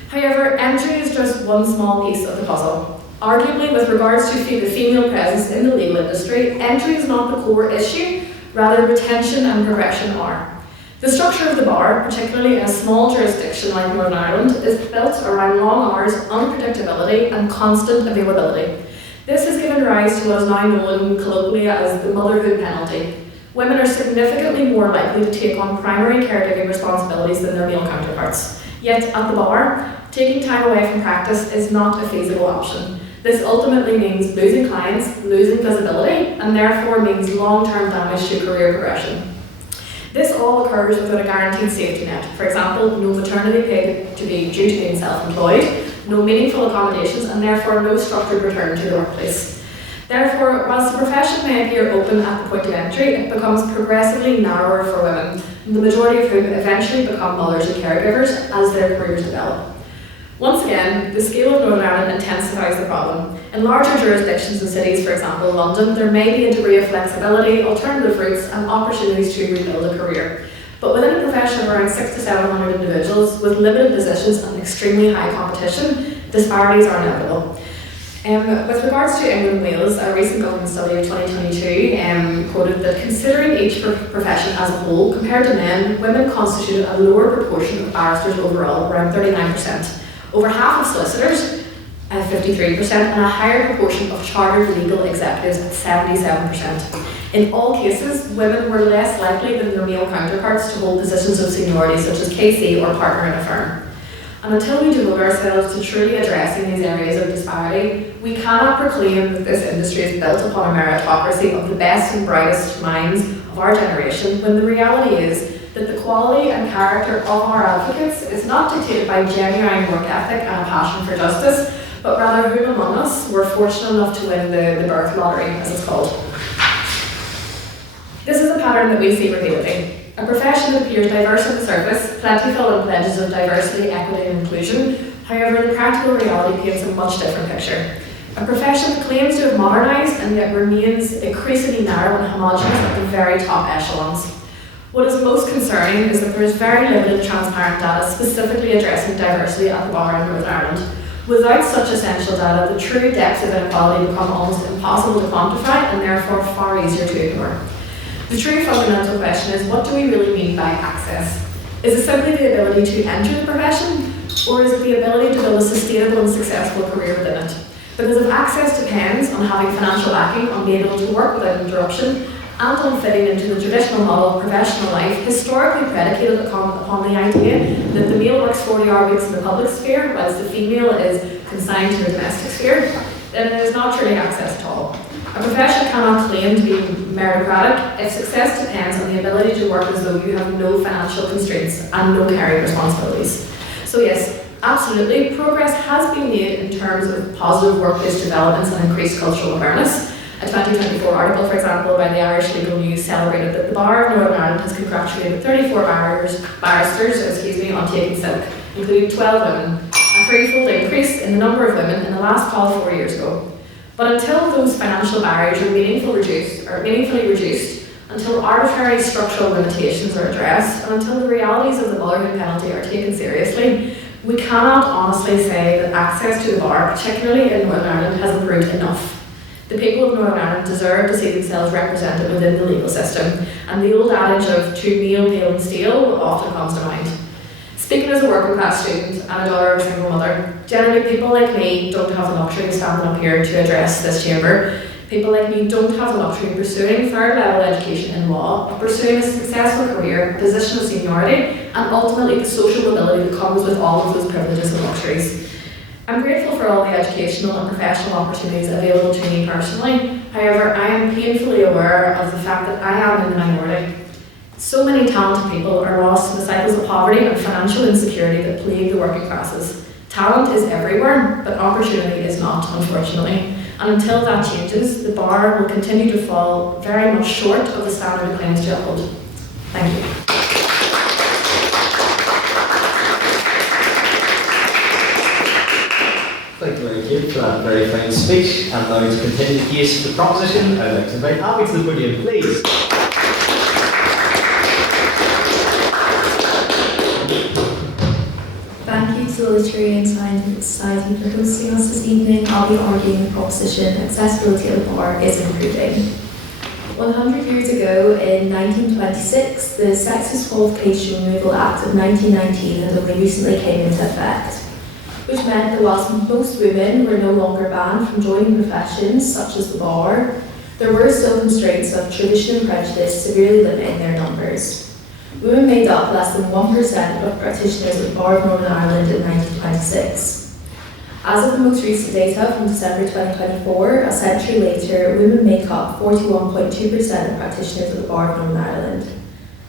However, entry is just one small piece of the puzzle. Arguably, with regards to the female presence in the legal industry, entry is not the core issue, rather retention and progression are. The structure of the bar, particularly in a small jurisdiction like Northern Ireland, is built around long hours, unpredictability, and constant availability. This has given rise to what is now known colloquially as the motherhood penalty. Women are significantly more likely to take on primary caregiving responsibilities than their male counterparts. Yet at the bar, taking time away from practice is not a feasible option. This ultimately means losing clients, losing visibility, and therefore means long-term damage to career progression. This all occurs without a guaranteed safety net. For example, no maternity pay to be due to being self-employed, no meaningful accommodations, and therefore no structured return to the workplace. Therefore, whilst the profession may appear open at the point of entry, it becomes progressively narrower for women, the majority of whom eventually become mothers and caregivers as their careers develop. Once again, the scale of Northern Ireland intensifies the problem. In larger jurisdictions and cities, for example London, there may be a degree of flexibility, alternative routes, and opportunities to rebuild a career. But within a profession of around 600 to 700 individuals, with limited positions and extremely high competition, disparities are inevitable. With regards to England and Wales, a recent government study of 2022 quoted that considering each profession as a whole, compared to men, women constituted a lower proportion of barristers overall, around 39%. Over half of solicitors, 53%, and a higher proportion of chartered legal executives, 77%. In all cases, women were less likely than their male counterparts to hold positions of seniority such as KC or partner in a firm. And until we devote ourselves to truly addressing these areas of disparity, we cannot proclaim that this industry is built upon a meritocracy of the best and brightest minds of our generation, when the reality is that the quality and character of our advocates is not dictated by genuine work ethic and a passion for justice, but rather whom among us were fortunate enough to win the birth lottery, as it's called. This is a pattern that we see repeatedly. A profession that appears diverse on the surface, plentiful in pledges of diversity, equity and inclusion. However, the practical reality paints a much different picture. A profession that claims to have modernised and yet remains increasingly narrow and homogenous at the very top echelons. What is most concerning is that there is very limited transparent data specifically addressing diversity at the bar in Northern Ireland. Without such essential data, the true depths of inequality become almost impossible to quantify and therefore far easier to ignore. The true fundamental question is, what do we really mean by access? Is it simply the ability to enter the profession, or is it the ability to build a sustainable and successful career within it? Because if access depends on having financial backing, on being able to work without interruption, and on fitting into the traditional model of professional life, historically predicated upon the idea that the male works 40-hour weeks in the public sphere, whilst the female is consigned to the domestic sphere, then it is not truly access at all. A profession cannot claim to be meritocratic if success depends on the ability to work as though you have no financial constraints and no caring responsibilities. So yes, absolutely, progress has been made in terms of positive workplace developments and increased cultural awareness. A 2024 article, for example, by the Irish Legal News celebrated that the Bar of Northern Ireland has congratulated 34 barristers on taking silk, including 12 women, a threefold increase in the number of women in the last call 4 years ago. But until those financial barriers are meaningfully reduced, until arbitrary structural limitations are addressed, and until the realities of the motherhood penalty are taken seriously, we cannot honestly say that access to the bar, particularly in Northern Ireland, has improved enough. The people of Northern Ireland deserve to see themselves represented within the legal system, and the old adage of to meal, pale and steal often comes to mind. Speaking as a working class student and a daughter of a single mother, generally people like me don't have the luxury of standing up here to address this chamber. People like me don't have the luxury of pursuing third level education in law, of pursuing a successful career, a position of seniority, and ultimately the social mobility that comes with all of those privileges and luxuries. I'm grateful for all the educational and professional opportunities available to me personally. However, I am painfully aware of the fact that I am in the minority. So many talented people are lost in the cycles of poverty and financial insecurity that plague the working classes. Talent is everywhere, but opportunity is not, unfortunately. And until that changes, the bar will continue to fall very much short of the standard it claims to uphold. Thank you. Thank you very much for that very fine speech. And now to continue the case of the proposition, I'd like to invite Abby to the podium, please. Thank you to the Literary and Scientific Society for hosting us this evening. I'll be arguing the proposition accessibility of the bar is improving. 100 years ago, in 1926, the Sex Disqualification Removal Act of 1919 had only recently came into effect, which meant that whilst most women were no longer banned from joining professions such as the bar, there were still constraints of tradition and prejudice severely limiting their numbers. Women made up less than 1% of practitioners at the Bar of Northern Ireland in 1926. As of the most recent data from December 2024, a century later, women make up 41.2% of practitioners at the Bar of Northern Ireland.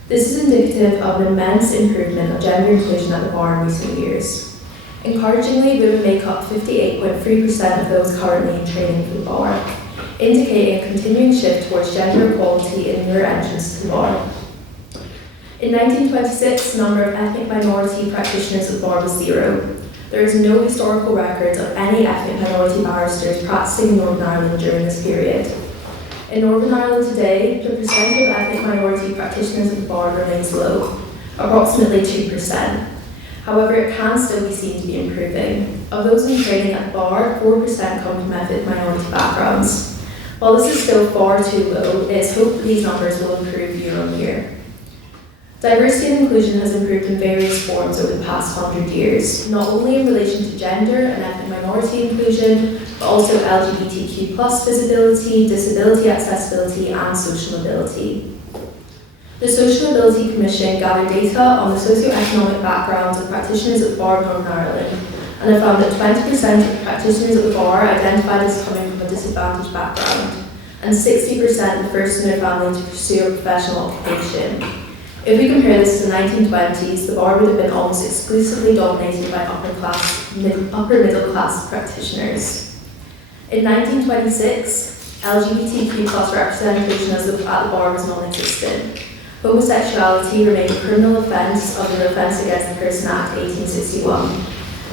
This is indicative of an immense improvement of gender inclusion at the bar in recent years. Encouragingly, women make up 58.3% of those currently in training for the bar, indicating a continuing shift towards gender equality in newer entrants to the bar. In 1926, the number of ethnic minority practitioners at the bar was 0. There is no historical record of any ethnic minority barristers practicing in Northern Ireland during this period. In Northern Ireland today, the percentage of ethnic minority practitioners at the bar remains low, approximately 2%. However, it can still be seen to be improving. Of those in training at the bar, 4% come from ethnic minority backgrounds. While this is still far too low, it is hoped that these numbers will improve year on year. Diversity and inclusion has improved in various forms over the past 100 years, not only in relation to gender and ethnic minority inclusion, but also LGBTQ+ visibility, disability accessibility, and social mobility. The Social Mobility Commission gathered data on the socio-economic backgrounds of practitioners at the Bar of Northern Ireland, and have found that 20% of practitioners at the bar identified as coming from a disadvantaged background, and 60% the first in their family to pursue a professional occupation. If we compare this to the 1920s, the bar would have been almost exclusively dominated by upper middle class practitioners. In 1926, LGBTQ+ representation at the bar was non-existent. Homosexuality remained a criminal offence under the Offence Against the Person Act 1861.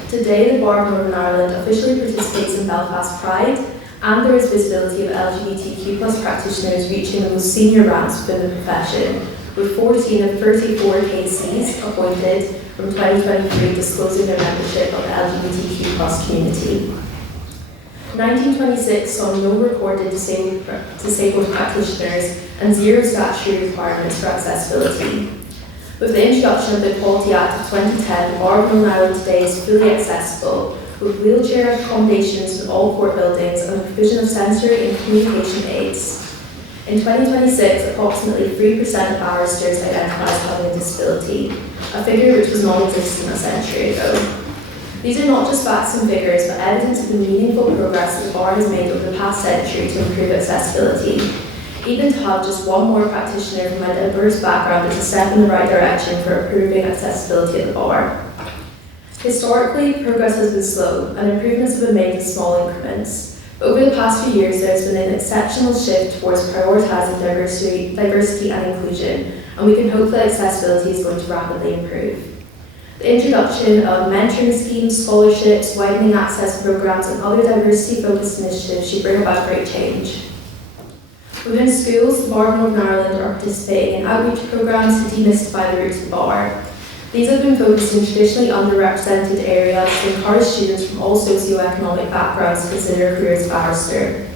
Today, the Bar of Northern Ireland officially participates in Belfast Pride, and there is visibility of LGBTQ+ practitioners reaching the most senior ranks within the profession, with 14 of 34 KCs appointed from 2023 disclosing their membership of the LGBTQ+ community. 1926 saw no recorded disabled practitioners and 0 statutory requirements for accessibility. With the introduction of the Equality Act of 2010, the Bar of Northern Ireland today is fully accessible, with wheelchair accommodations in all court buildings and the provision of sensory and communication aids. In 2026, approximately 3% of barristers identify as having a disability, a figure which was non-existent a century ago. These are not just facts and figures, but evidence of the meaningful progress that the bar has made over the past century to improve accessibility. Even to have just one more practitioner from a diverse background is a step in the right direction for improving accessibility at the bar. Historically, progress has been slow, and improvements have been made in small increments. But over the past few years, there has been an exceptional shift towards prioritising diversity and inclusion, and we can hope that accessibility is going to rapidly improve. The introduction of mentoring schemes, scholarships, widening access programs, and other diversity-focused initiatives should bring about great change. Within schools, the Bar of Northern Ireland are participating in outreach programs to demystify the roots of the bar. These have been focused in traditionally underrepresented areas to encourage students from all socio-economic backgrounds to consider careers as barrister.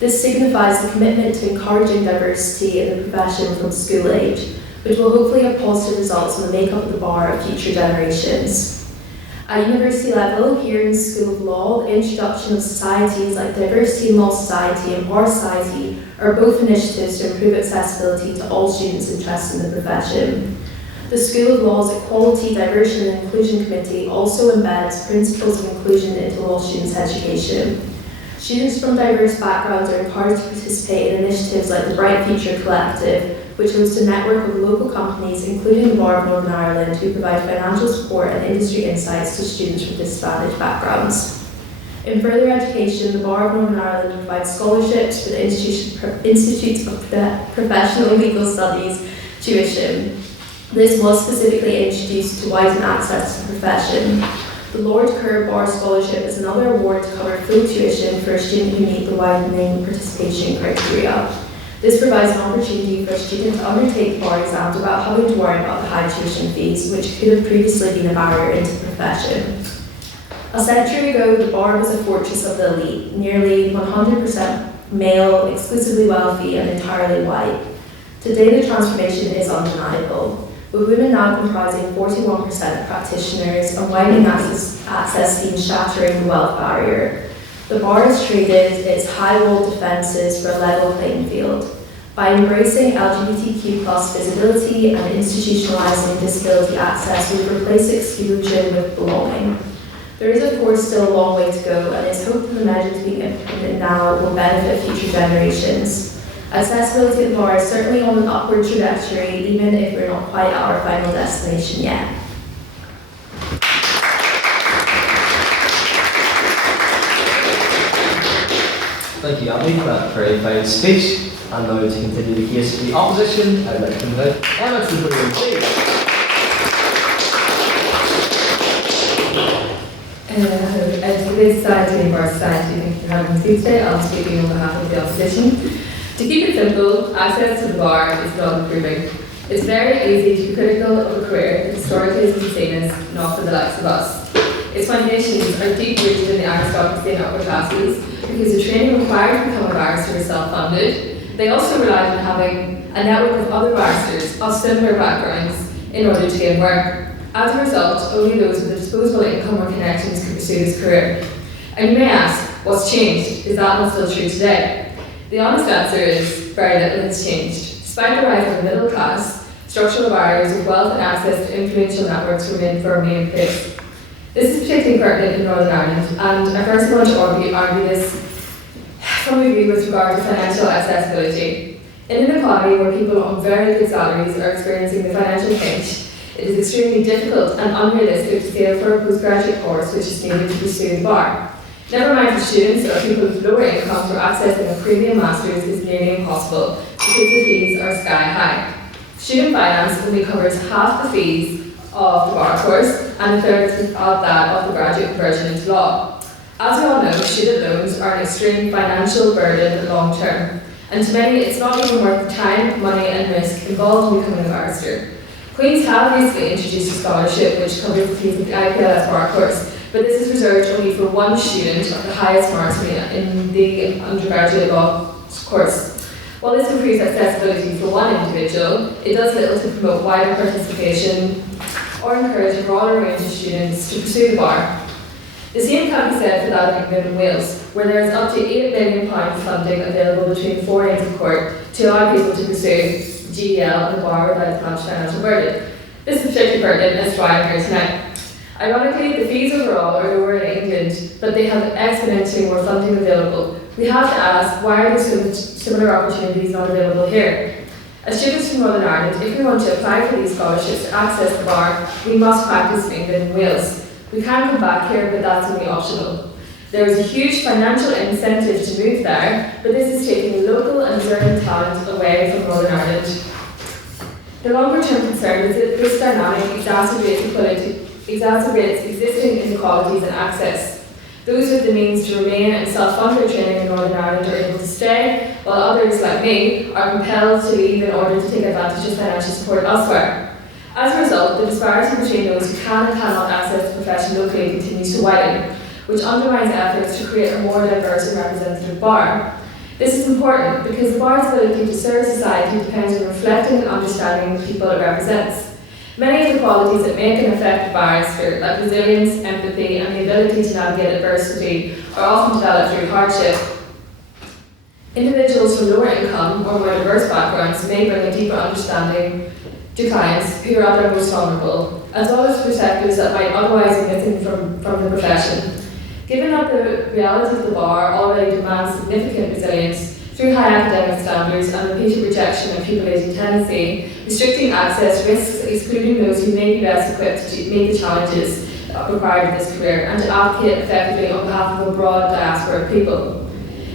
This signifies the commitment to encouraging diversity in the profession from school age, which will hopefully have positive results on the makeup of the bar of future generations. At university level, here in the School of Law, the introduction of societies like Diversity in Law Society and Bar Society are both initiatives to improve accessibility to all students interested in the profession. The School of Law's Equality, Diversity and Inclusion Committee also embeds principles of inclusion into law students' education. Students from diverse backgrounds are encouraged to participate in initiatives like the Bright Future Collective, which hosts a network of local companies, including the Bar of Northern Ireland, who provide financial support and industry insights to students from disadvantaged backgrounds. In further education, the Bar of Northern Ireland provides scholarships for the Institute of Professional Legal Studies tuition. This was specifically introduced to widen access to the profession. The Lord Kerr Bar Scholarship is another award to cover full tuition for a student who meet the widening participation criteria. This provides an opportunity for a student to undertake the bar exam without having to worry about the high tuition fees, which could have previously been a barrier into the profession. A century ago, the bar was a fortress of the elite, nearly 100% male, exclusively wealthy, and entirely white. Today, the transformation is undeniable, with women now comprising 41% of practitioners and widening access seen shattering the wealth barrier. The bar has traded its high-wall defences for a level playing field. By embracing LGBTQ+ visibility and institutionalising disability access, we've replaced exclusion with belonging. There is, of course, still a long way to go, and it's hoped that the measures being implemented now will benefit future generations. Accessibility at the bar is certainly on an upward trajectory, even if we're not quite at our final destination yet. Thank you, Abby, for that very fine speech. And now to continue the case of the opposition, I'd like to invite Emma to the podium, please. As Civil Society and Bar Society, thank you for having me today. I'll be speaking on behalf of the opposition. To keep it simple, access to the bar is not improving. It's very easy to be critical of a career that historically has been seen as not for the likes of us. Its foundations are deep rooted in the aristocracy and upper classes, because the training required to become a barrister is self-funded. They also relied on having a network of other barristers of similar backgrounds in order to gain work. As a result, only those with a disposable income or connections could pursue this career. And you may ask, what's changed? Is that not still true today? The honest answer is very little has changed. Despite the rise of the middle class, structural barriers of wealth and access to influential networks remain firmly in place. This is particularly pertinent in Northern Ireland, and I first want to argue this from a view with regard to financial accessibility. In an economy where people on very good salaries are experiencing the financial pinch, it is extremely difficult and unrealistic to scale for a postgraduate course which is needed to pursue the bar. Never mind for students or people with lower incomes where accessing a premium master's is nearly impossible because the fees are sky high. Student finance only covers half the fees of the bar course and a third of that of the graduate conversion into law. As we all know, student loans are an extreme financial burden in the long term, and to many it's not even worth the time, money and risk involved in becoming a barrister. Queen's have recently introduced a scholarship which covers the fees of the IPLS bar course, but this is reserved only for one student of the highest marks in the undergraduate law course. While this improves accessibility for one individual, it does little to promote wider participation or encourage a broader range of students to pursue the bar. The same can be said for that of England and Wales, where there is up to £8 million funding available between 4 Inns of Court to allow people to pursue GEL and the bar without much financial burden. This is particularly pertinent, and that's why I'm here tonight. Ironically, the fees overall are lower in England, but they have exponentially more funding available. We have to ask, why are there so similar opportunities not available here? As students from Northern Ireland, if we want to apply for these scholarships to access the bar, we must practice in England and Wales. We can come back here, but that's only optional. There is a huge financial incentive to move there, but this is taking local and deserving talent away from Northern Ireland. The longer term concern is that this dynamic exacerbates exacerbates existing inequalities in access. Those with the means to remain and self-fund their training in Northern Ireland are able to stay, while others, like me, are compelled to leave in order to take advantage of financial support elsewhere. As a result, the disparity between those who can and cannot access the profession locally continues to widen, which undermines efforts to create a more diverse and representative bar. This is important because the bar's ability to serve society depends on reflecting and understanding the people it represents. Many of the qualities that make an effective barrister, like resilience, empathy, and the ability to navigate adversity, are often developed through hardship. Individuals from lower income or more diverse backgrounds may bring a deeper understanding to clients who are at their most vulnerable, as well as perspectives that might otherwise be missing from the profession. Given that the reality of the bar already demands significant resilience through high academic standards and repeated rejection of pupillation tendency, restricting access risks excluding those who may be best equipped to meet the challenges required of this career and to advocate effectively on behalf of a broad diaspora of people.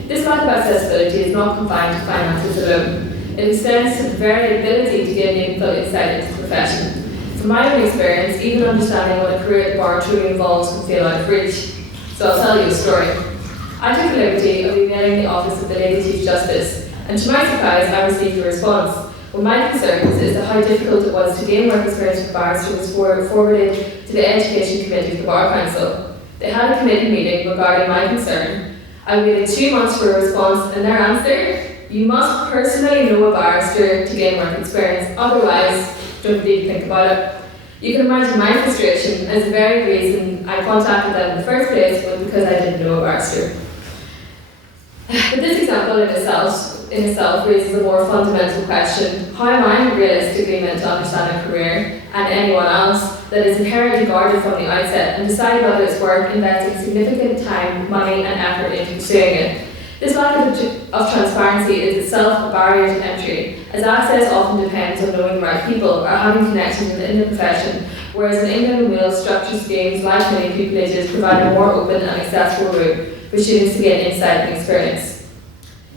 This lack of accessibility is not confined to finances alone. It extends to the very ability to gain meaningful insight into the profession. From my own experience, even understanding what a career at the bar truly involves can feel out of reach. So I'll tell you a story. I took the liberty of emailing the office of the Lady Chief Justice, and to my surprise, I received a response. Well, my concerns is that how difficult it was to gain work experience with barristers was forwarded to the Education Committee of the Bar Council. They had a committee meeting regarding my concern. I waited 2 months for a response, and their answer: you must personally know a barrister to gain work experience, otherwise, don't indeed think about it. You can imagine my frustration, as the very reason I contacted them in the first place was because I didn't know a barrister. But this example in itself raises a more fundamental question. How am I realistically meant to understand a career, and anyone else, that is inherently guarded from the outset, and decide whether it's worth investing significant time, money, and effort into pursuing it? This lack of transparency is itself a barrier to entry, as access often depends on knowing the right people or having connections within the profession, whereas in England and Wales, structured schemes like many pupillages provide a more open and accessible route for students to gain insight and experience.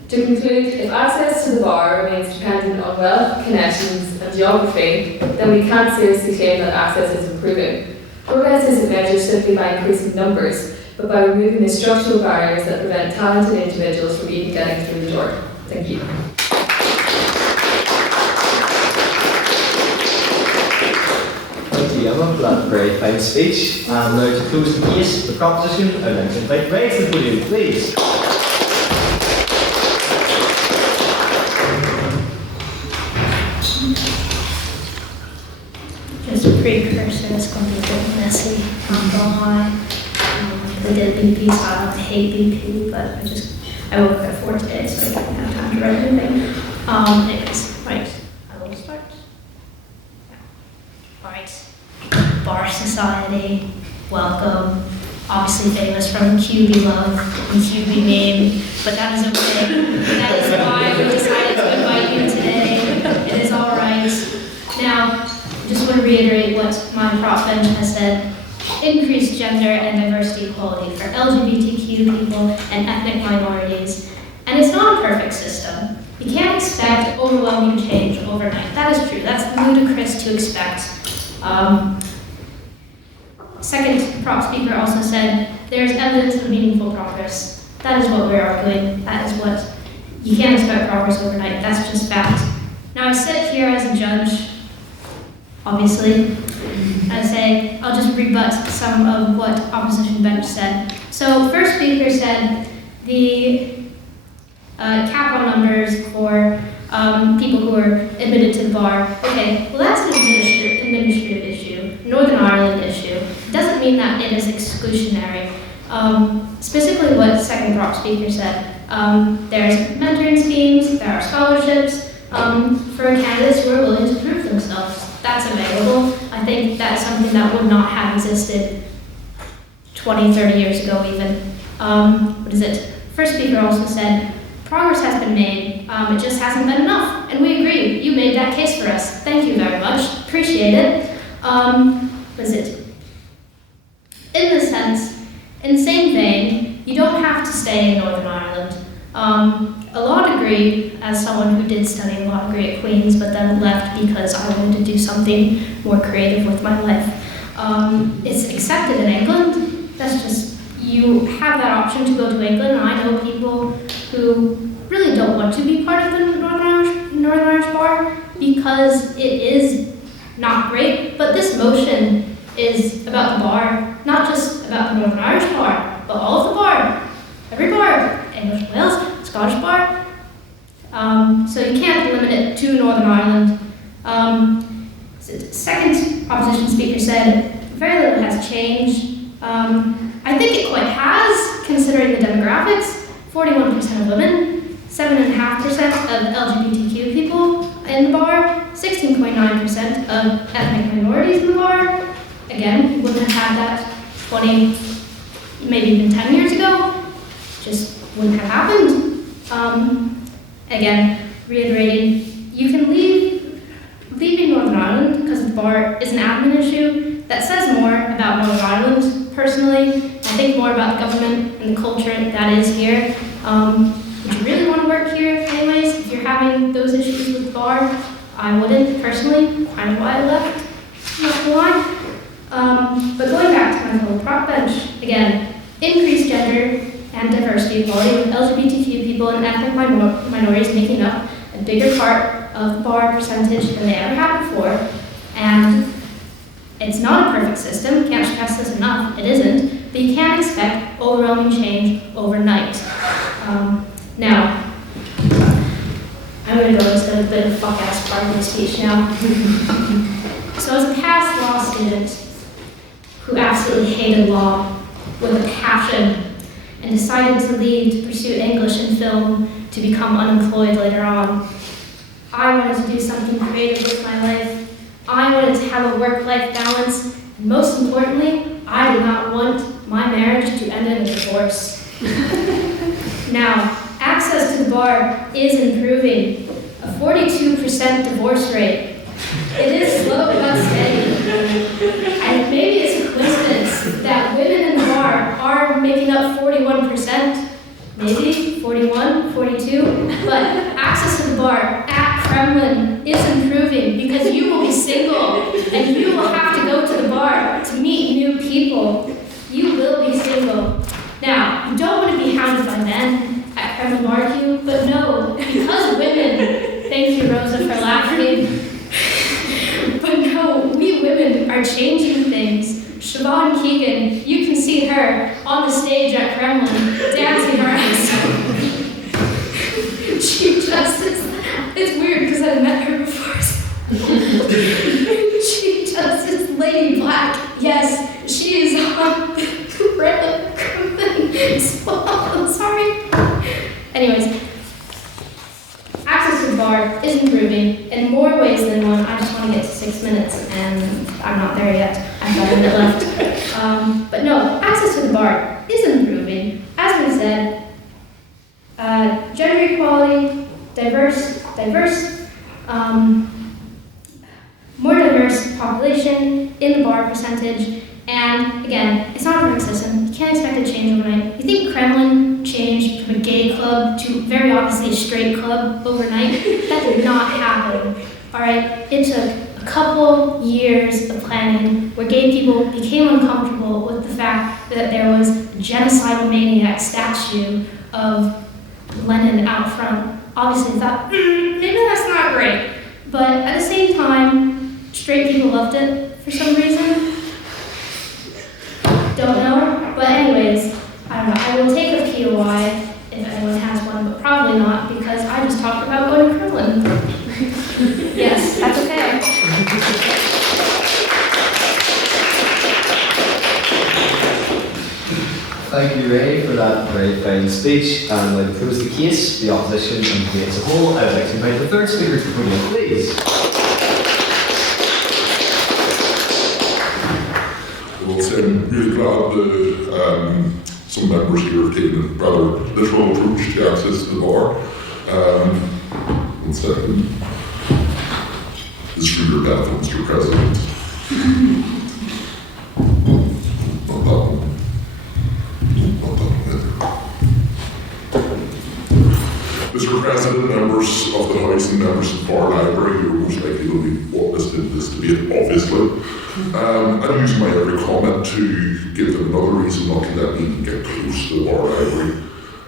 To conclude, if access to the bar remains dependent on wealth, connections, and geography, then we can't seriously claim that access is improving. Progress isn't measured simply by increasing numbers, but by removing the structural barriers that prevent talented individuals from even getting through the door. Thank you. Thank you, Emma, for that very fine speech. And now to close the case, the proposition, I'd like to invite Ray to the podium, please. Just a precursor, it's going to be a bit messy, not gonna lie. I did BP, so I don't hate BP, but I woke up at 4 today, so I didn't have time to write anything. Anyways, right, I will start. Right, Bar Society, welcome. Obviously famous from QB Love and QB Name, but that is okay. That is why we decided to invite you today. It is alright. Now, I just want to reiterate what my prop bench has said. Increased gender and diversity equality for LGBTQ people and ethnic minorities. And it's not a perfect system. You can't expect overwhelming change overnight. That is true. That's ludicrous to expect. Second prop speaker also said, there's evidence of meaningful progress. That is what we're arguing. That is what, you can't expect progress overnight. That's just fact. Now I sit here as a judge, obviously. I say, I'll just rebut some of what opposition bench said. So first speaker said the cap on numbers for people who are admitted to the bar. Okay, well that's an administrative issue, Northern Ireland issue. It doesn't mean that it is exclusionary. Specifically what second prop speaker said, there's mentoring schemes, there are scholarships for candidates who are willing to prove themselves. That's available. I think that's something that would not have existed 20, 30 years ago even. What is it? First speaker also said, progress has been made, it just hasn't been enough. And we agree, you made that case for us. Thank you very much, appreciate it. What is it? In the same vein, you don't have to stay in Northern Ireland. A law degree, as someone who did study a law degree at Queen's but then left because I wanted to do something more creative with my life, It's accepted in England. That's just, you have that option to go to England. And I know people who really don't want to be part of the Northern Irish Bar because it is not great. But this motion is about the bar, not just about the Northern Irish Bar, but all of the bar, every bar, English Wales, Scottish Bar. So you can't limit it to Northern Ireland. Second opposition speaker said very little has changed. I think it quite has, considering the demographics. 41% of women, 7.5% of LGBTQ people in the bar, 16.9% of ethnic minorities in the bar. Again, we wouldn't have had that 20, maybe even 10 years ago. Just wouldn't have happened. Again, reiterating, you can leaving Northern Ireland because the bar is an admin issue. That says more about Northern Ireland, personally. I think more about the government and the culture that is here. Would you really want to work here anyways? If you're having those issues with the bar, I wouldn't personally, kind of why I left, not gonna lie. But going back to my whole prop bench, again, increased gender and diversity equality with LGBTQ people and ethnic minorities making up a bigger part of the bar percentage than they ever have before. And it's not a perfect system, can't stress this enough, it isn't, but you can't expect overwhelming change overnight. Now, I'm going to go into a bit of a fuck-ass part of my speech now. So as a past law student who absolutely hated law with a passion and decided to leave to pursue English and film to become unemployed later on, I wanted to do something creative with my life. I wanted to have a work-life balance, and most importantly, I did not want my marriage to end in a divorce. Now, access to the bar is improving. A 42% divorce rate. It is slow but steady. And maybe it's a coincidence that women in the bar are making up 41%, maybe 41, 42, but access to the bar at Kremlin is improving because you will be single and you will have to go to the bar to meet new people. You will be single. Now, you don't want to be hounded by men at Kremlin barbecue, but no, because women, thank you Rosa for laughing, but no, we women are changing things. Siobhan Keegan, you can see her on the stage at Kremlin dancing her ass off. Chief Justice, it's weird because I met her before. Chief Justice Lady Black, yes, she is on Kremlin. I'm sorry. Anyways, access to the bar is improving in more ways than one. I just want to get to 6 minutes, and I'm not there yet. I have 1 minute left. But no, access to the bar is improving. As we said, gender equality, more diverse population in the bar percentage. And again, it's not a perfect system. You can't expect it to change overnight. You think Kremlin changed from a gay club to very obviously a straight club overnight? That did not happen. All right, it took a couple years of planning where gay people became uncomfortable with the fact that there was a genocidal maniac statue of Lenin out front. Obviously, they thought, maybe that's not great. But at the same time, straight people loved it for some reason. Don't know, but anyways, I don't know. I will take a POI if anyone has one, but probably not because I just talked about going to Kremlin. Yes, that's okay. Thank you, Ray, for that very fine speech. And I propose the case, the opposition, and the debate as a whole. I would like to invite the third speaker to the podium, please. Well, I'm really glad that some members here have taken a rather literal approach to access to the bar. One second. This is for your benefit, Mr. President. Not that one. Not that one either. Mr. President, members of the House and members of the Bar Library, you're most likely to be witnessing this debate, obviously. I'm using my every comment to give them another reason not to let me get close to the bar library.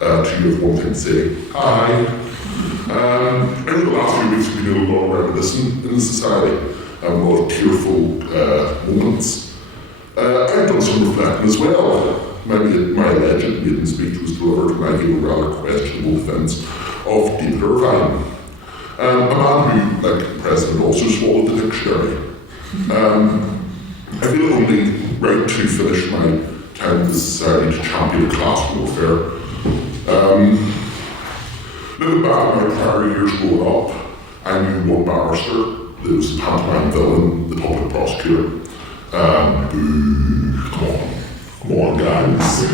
To you have one thing to say. Hi. Over the last few weeks we've been doing a lot of reminiscing in the society, a lot of tearful moments. I've done some reflecting as well. My alleged maiden speech was delivered when I gave a rather questionable defence of David Irvine. A man who, like the President, also swallowed the dictionary. I feel only right to finish my time in the society to champion class warfare. Looking back at my prior years growing up, I knew one barrister, there was the pantomime villain, the public prosecutor. Boo, come on guys.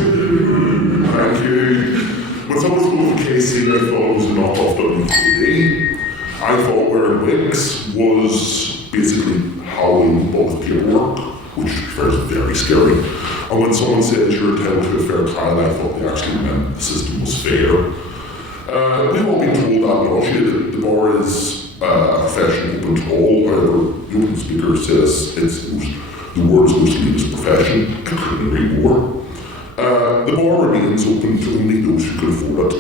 Thank you. When someone spoke of KC, I thought it was a knockoff WKD. I thought wearing wigs was basically Halloween but with paperwork, which is very scary. And when someone says you're entitled to a fair trial, I thought they actually meant the system was fair. We've all been told that nauseated. The bar is a profession open to all. However, the open speaker says the world's most elitist profession. I couldn't agree more. The bar remains open to only those who can afford it.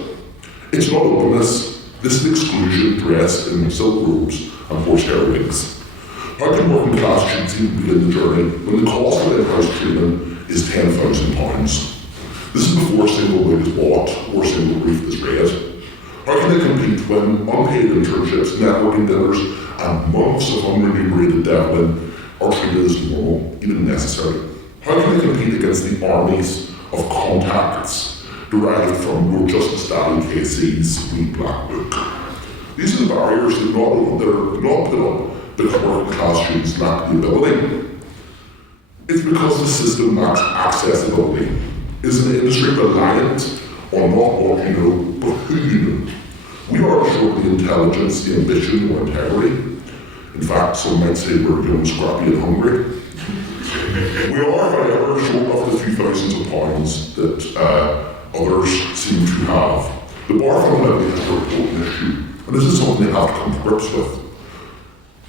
It's not openness. This is exclusion dressed in silk robes and horsehair wigs. How can working class students even begin the journey when the cost of in-house training is £10,000? This is before a single wig is bought or a single brief is read. How can they compete when unpaid internships, networking dinners, and months of unremunerated deviling are treated as normal, even necessary? How can they compete against the armies of contacts derived from Lord Justice Daddy KC's wee black book? These are the barriers that are not put up because working class students lack the ability. It's because the system lacks accessibility. Is an industry reliant on not what you know, but who you know? We aren't short the intelligence, the ambition, or integrity. In fact, some might say we're young, scrappy, and hungry. We are, however, short of the few thousands of pounds that others seem to have. The bar fundamentally has a important issue, and this is something they have to come to grips with.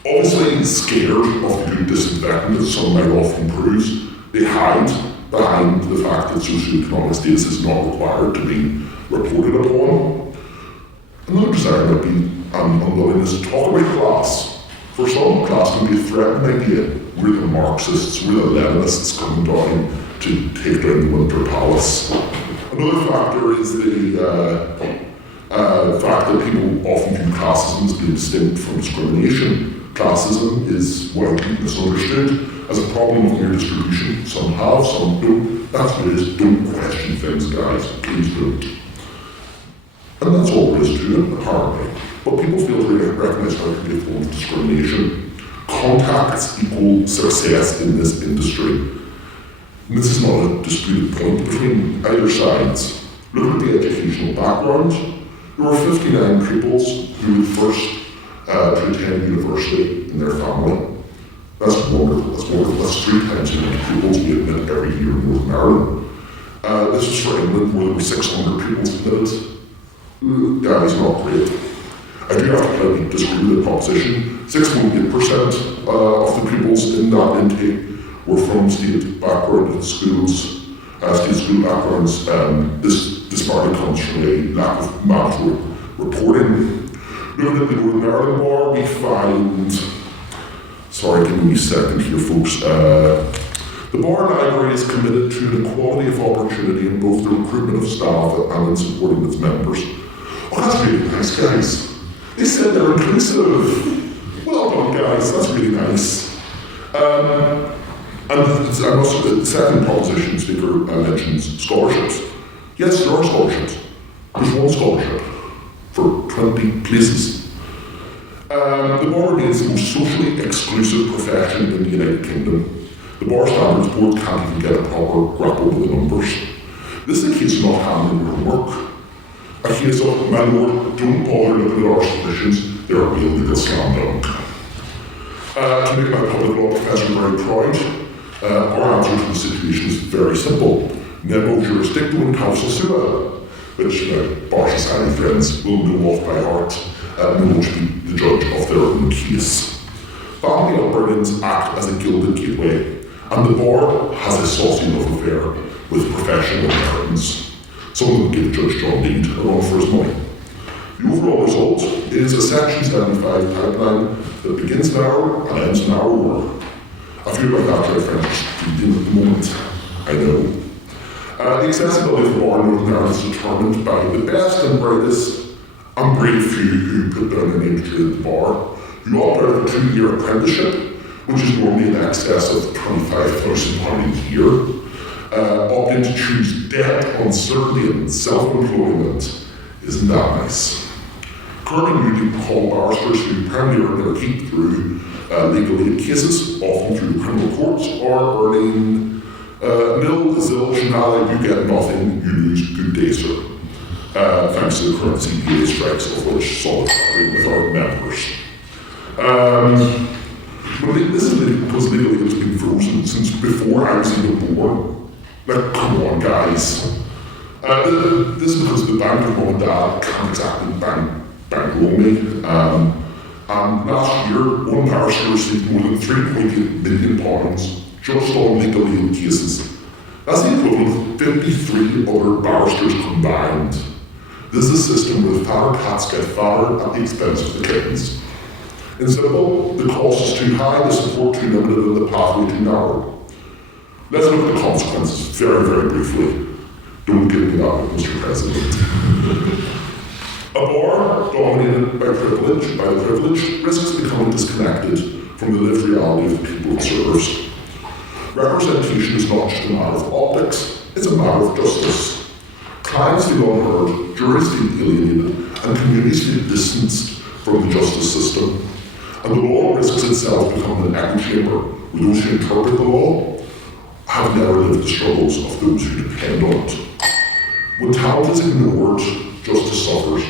Obviously, scared of the good disinfectant that some might often bruise, they hide behind the fact that socioeconomic status is not required to be reported upon. Another desire might be an unwillingness to talk about class. For some, class can be a threatening idea. We're the Marxists, we're the Leninists coming down to take down the Winter Palace. Another factor is the fact that people often view classism as being distinct from discrimination. Classism is widely misunderstood as a problem of mere distribution. Some have, some don't. That's what it is. Don't question things, guys. Please don't. And that's all there is to it, apparently. But people fail to recognise how it can be a form of discrimination. Contacts equal success in this industry. And this is not a disputed point between either sides. Look at the educational background. There were 59 pupils who were first to attend university in their family. That's wonderful. That's 3 times as many pupils we admit every year in Northern Ireland. This was for England, where there were 600 pupils admitted. That is not great. I do have to politely disagree with the proposition. 6.8% of the pupils in that intake were from state background schools, state school backgrounds. This disparity comes from a lack of mandatory reporting. Looking at the Northern Ireland bar, we find, sorry, give me a second here, folks. The bar library is committed to an equality of opportunity in both the recruitment of staff and in supporting its members. Oh, that's really nice, guys. They said they're inclusive. Well done, guys. That's really nice. And the second proposition speaker mentions scholarships. Yes, there are scholarships. There's one scholarship for 20 places. The bar remains the most socially exclusive profession in the United Kingdom. The Bar Standards Board can't even get a proper grapple with the numbers. This is a case of not handling your work. A case of, my lord, don't bother looking at our submissions, they're a real legal slam dunk. To make my public law professor very proud, our answer to the situation is very simple. Nemo jurisdictum in causa sua, which bar society friends will know off by heart, no one should be the judge of their own case. family upbringings act as a gilded gateway, and the bar has a saucy love affair with professional Americans. Some of them give Judge John Deed a run for his money. The overall result is a Section 75 pipeline that begins an hour and ends an hour work. I feel like that dry French speaking at the moment, I know. The accessibility of the bar in Northern Ireland is determined by the best and brightest and brave few who put down their names to the bar, who opt out of a 2-year apprenticeship, which is normally in excess of £25,000 a year, opt in to choose debt, uncertainty, and self-employment. Isn't that nice? Currently, you can call barristers who primarily earn their keep through legal aid cases, often through the criminal courts, are earning nil, zilch, nada, you get nothing, you lose, good day, sir. Thanks to the current CPA strikes, of which solid with our members. This is because legal aid has been frozen since before I was even born. Like, come on, guys. This is because the bank of mum and dad can't exactly bankroll me. And last year, one barrister received more than £3.8 million just on legal aid cases. That's the equivalent of 53 other barristers combined. This is a system where the fatter cats get fatter at the expense of the kittens. In simple, the cost is too high, the support too limited, and the pathway too narrow. Let's look at the consequences very, very briefly. Don't give me that, Mr. President. A bar dominated by the privilege, risks becoming disconnected from the lived reality of the people it serves. Representation is not just a matter of optics, it's a matter of justice. Clients feel unheard, juries feel alienated, and communities feel distanced from the justice system. And the law risks itself becoming an echo chamber where those who interpret the law have never lived the struggles of those who depend on it. When talent is ignored, justice suffers.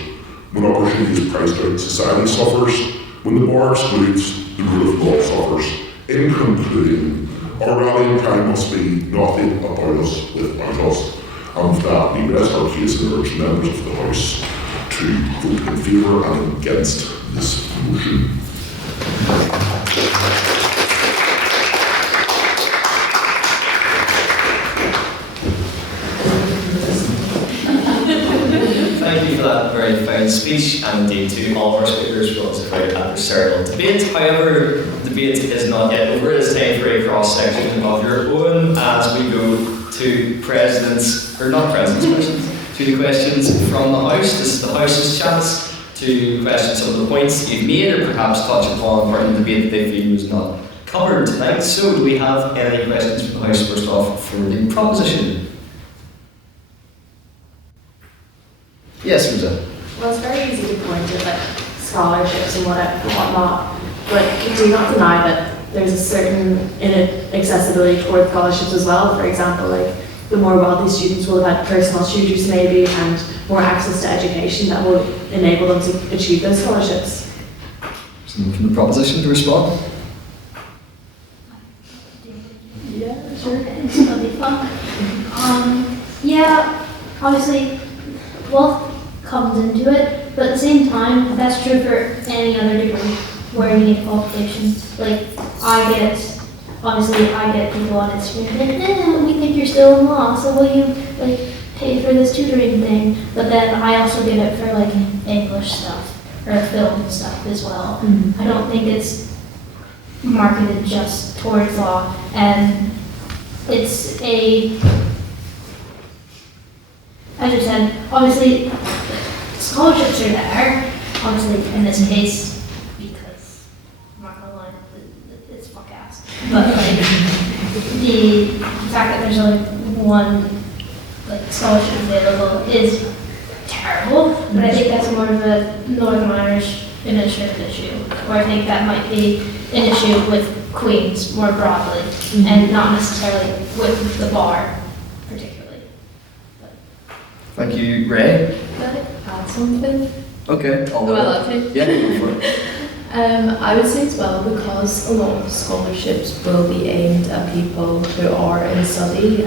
When opportunity is priced out, society suffers. When the bar excludes, the rule of law suffers. In concluding, our rallying cry must be nothing about us without us. And with that, we rest our case and urge members of the House to vote in favour and against this motion. Thank you for that very fine speech, and indeed to all of our speakers for this quite adversarial debate. However, the debate is not yet over. It is time for a cross-section of your own as we go to presidents, or not presidents' questions, to the questions from the House. This is the House's chance to question some of the points you've made, or perhaps touch upon part of the debate that they feel was not covered tonight. So, do we have any questions from the House first off for the proposition? Yes, Rosa. Well, it's very easy to point at like scholarships and whatnot, but you do not deny that there's a certain inaccessibility toward scholarships as well. For example, like the more wealthy students will have had personal tutors maybe and more access to education that will enable them to achieve those scholarships. Someone from the proposition to respond? Yeah, sure. That'll be fun. Yeah, obviously, wealth comes into it, but at the same time, that's true for any other degree where you need qualifications. Like, obviously, I get people on Instagram saying, we think you're still in law, so will you, like, pay for this tutoring thing? But then I also get it for, like, English stuff, or film stuff as well. Mm-hmm. I don't think it's marketed just towards law, and it's as you said, obviously, scholarships are there, obviously, in this case, because, I'm not gonna lie, it's fuck ass. But, like, the fact that there's only one, like, scholarship available is terrible, but I think that's more of a Northern Irish administrative issue, or I think that might be an issue with Queen's more broadly, and not necessarily with the bar particularly. Thank you, Ray. Can I add something? Okay, I'll Yeah, go for it. I would say as well, because a lot of scholarships will be aimed at people who are in study,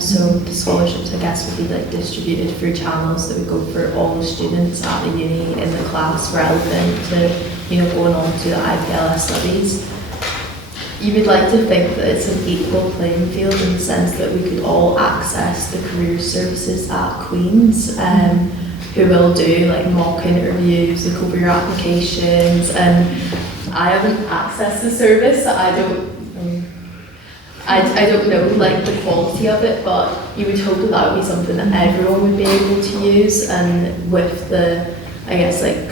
so the scholarships, I guess, would be like distributed through channels that would go for all the students at the uni in the class relevant to, going on to the IPLS studies. you would like to think that it's an equal playing field in the sense that we could all access the career services at Queen's, who will do like mock interviews, look over your applications, and I haven't accessed the service, so I don't know like the quality of it, but you would hope that that would be something that everyone would be able to use, and with the, I guess, like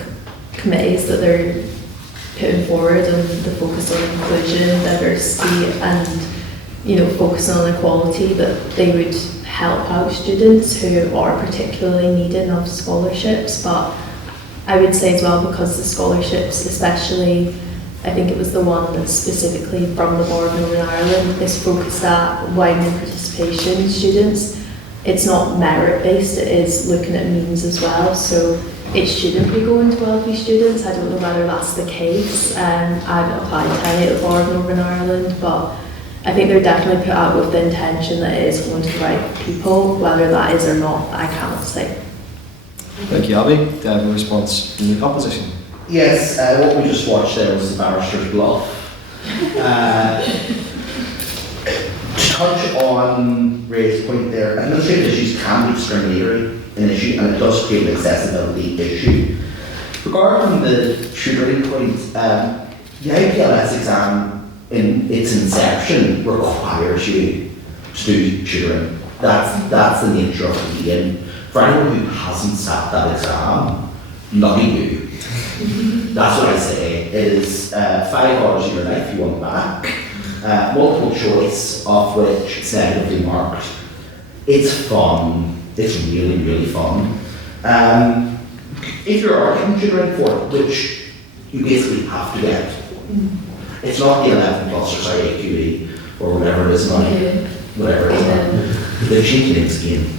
committees that they're putting forward and the focus on inclusion, diversity, and focusing on equality, that they would help out students who are particularly needing of scholarships. But I would say as well, because the scholarships, especially, I think it was the one that's specifically from the Bar of Northern Ireland, is focused at widening participation students. It's not merit based, it is looking at means as well. So it shouldn't be going to wealthy students. I don't know whether that's the case. I haven't applied to any at the Bar of Northern Ireland, but I think they're definitely put out with the intention that it is going to the right people. Whether that is or not, I cannot say. Thank you, Abby. Do I have a response from the opposition? Yes, what we just watched there was the barrister's bluff. To touch on Ray's point there, administrative issues can be discriminatory an issue, and it does create an accessibility issue. Regarding the tutoring point, the IPLS exam in its inception requires you to do tutoring. That's the nature of the game. For anyone who hasn't sat that exam, lucky you. That's what I say. It is 5 hours of your life you want back. Multiple choice, of which it's negatively marked. It's fun. It's really, really fun. If you're arguing tutoring for it, which you basically have to get, it's not the 11 plus or sorry, AQE or whatever it is now. Whatever it is now. The cheating scheme.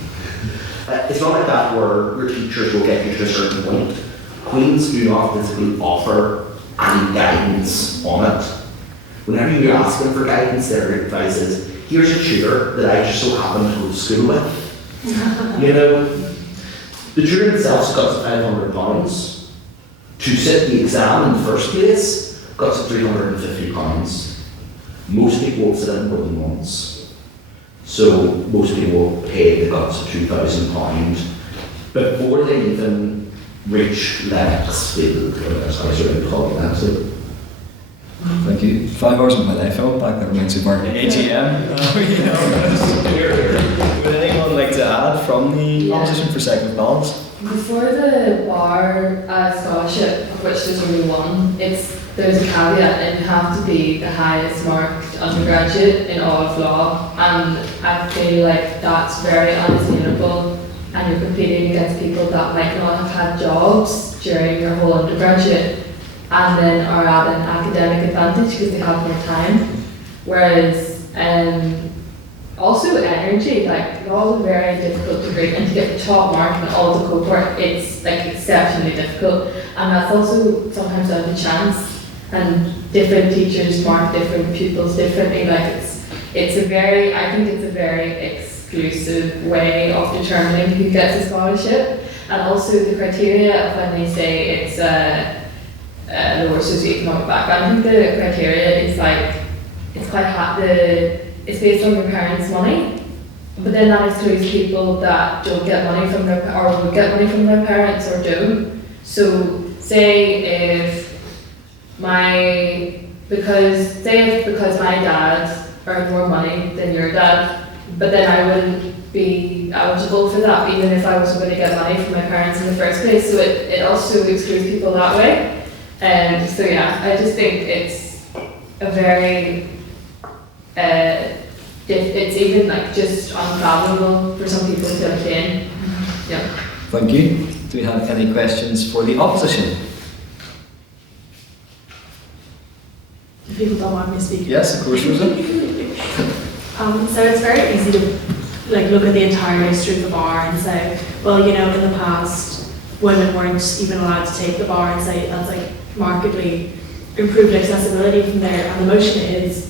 It's not like that where your teachers will get you to a certain point. Queens do not physically offer any guidance on it. Whenever you ask them for guidance, their advice is, here's a tutor that I just so happen to go to school with. The tutor itself costs £500. To sit the exam in the first place costs £350. Most people will sit in more than once. So most people will pay the guts of £2,000 before they even reach Lennox. Thank you. 5 hours of my life out back, that reminds me of our AGM. Would anyone like to add from the opposition for second balance? Before the bar scholarship, of which there's only one, there's a caveat, and you have to be the highest marked undergraduate in all of law, and I feel like that's very unattainable, and you're competing against people that might not have had jobs during your whole undergraduate, and then are at an academic advantage because they have more time. Whereas also energy, like law is a very difficult degree, and to get the top mark in all the cohort, it's like exceptionally difficult, and that's also sometimes down to chance, and different teachers mark different pupils differently. Like it's a very, I think it's a very exclusive way of determining who gets a scholarship, and also the criteria of when they say it's lower socioeconomic background. I think the criteria is like, it's quite it's based on your parents' money, but then that excludes people that don't get money from their, or would get money from their parents or don't. So say because my dad earned more money than your dad, but then I wouldn't be eligible for that even if I was going to get money from my parents in the first place. So it also excludes people that way. So yeah, I just think it's a very, it's even like just unfathomable for some people to obtain. Yeah. Thank you. Do we have any questions for the opposition? If people don't want me to speak. Yes, of course, Rosa. So it's very easy to look at the entire history of the bar and say, well, in the past, women weren't even allowed to take the bar, and say that's like markedly improved accessibility from there. And the motion is,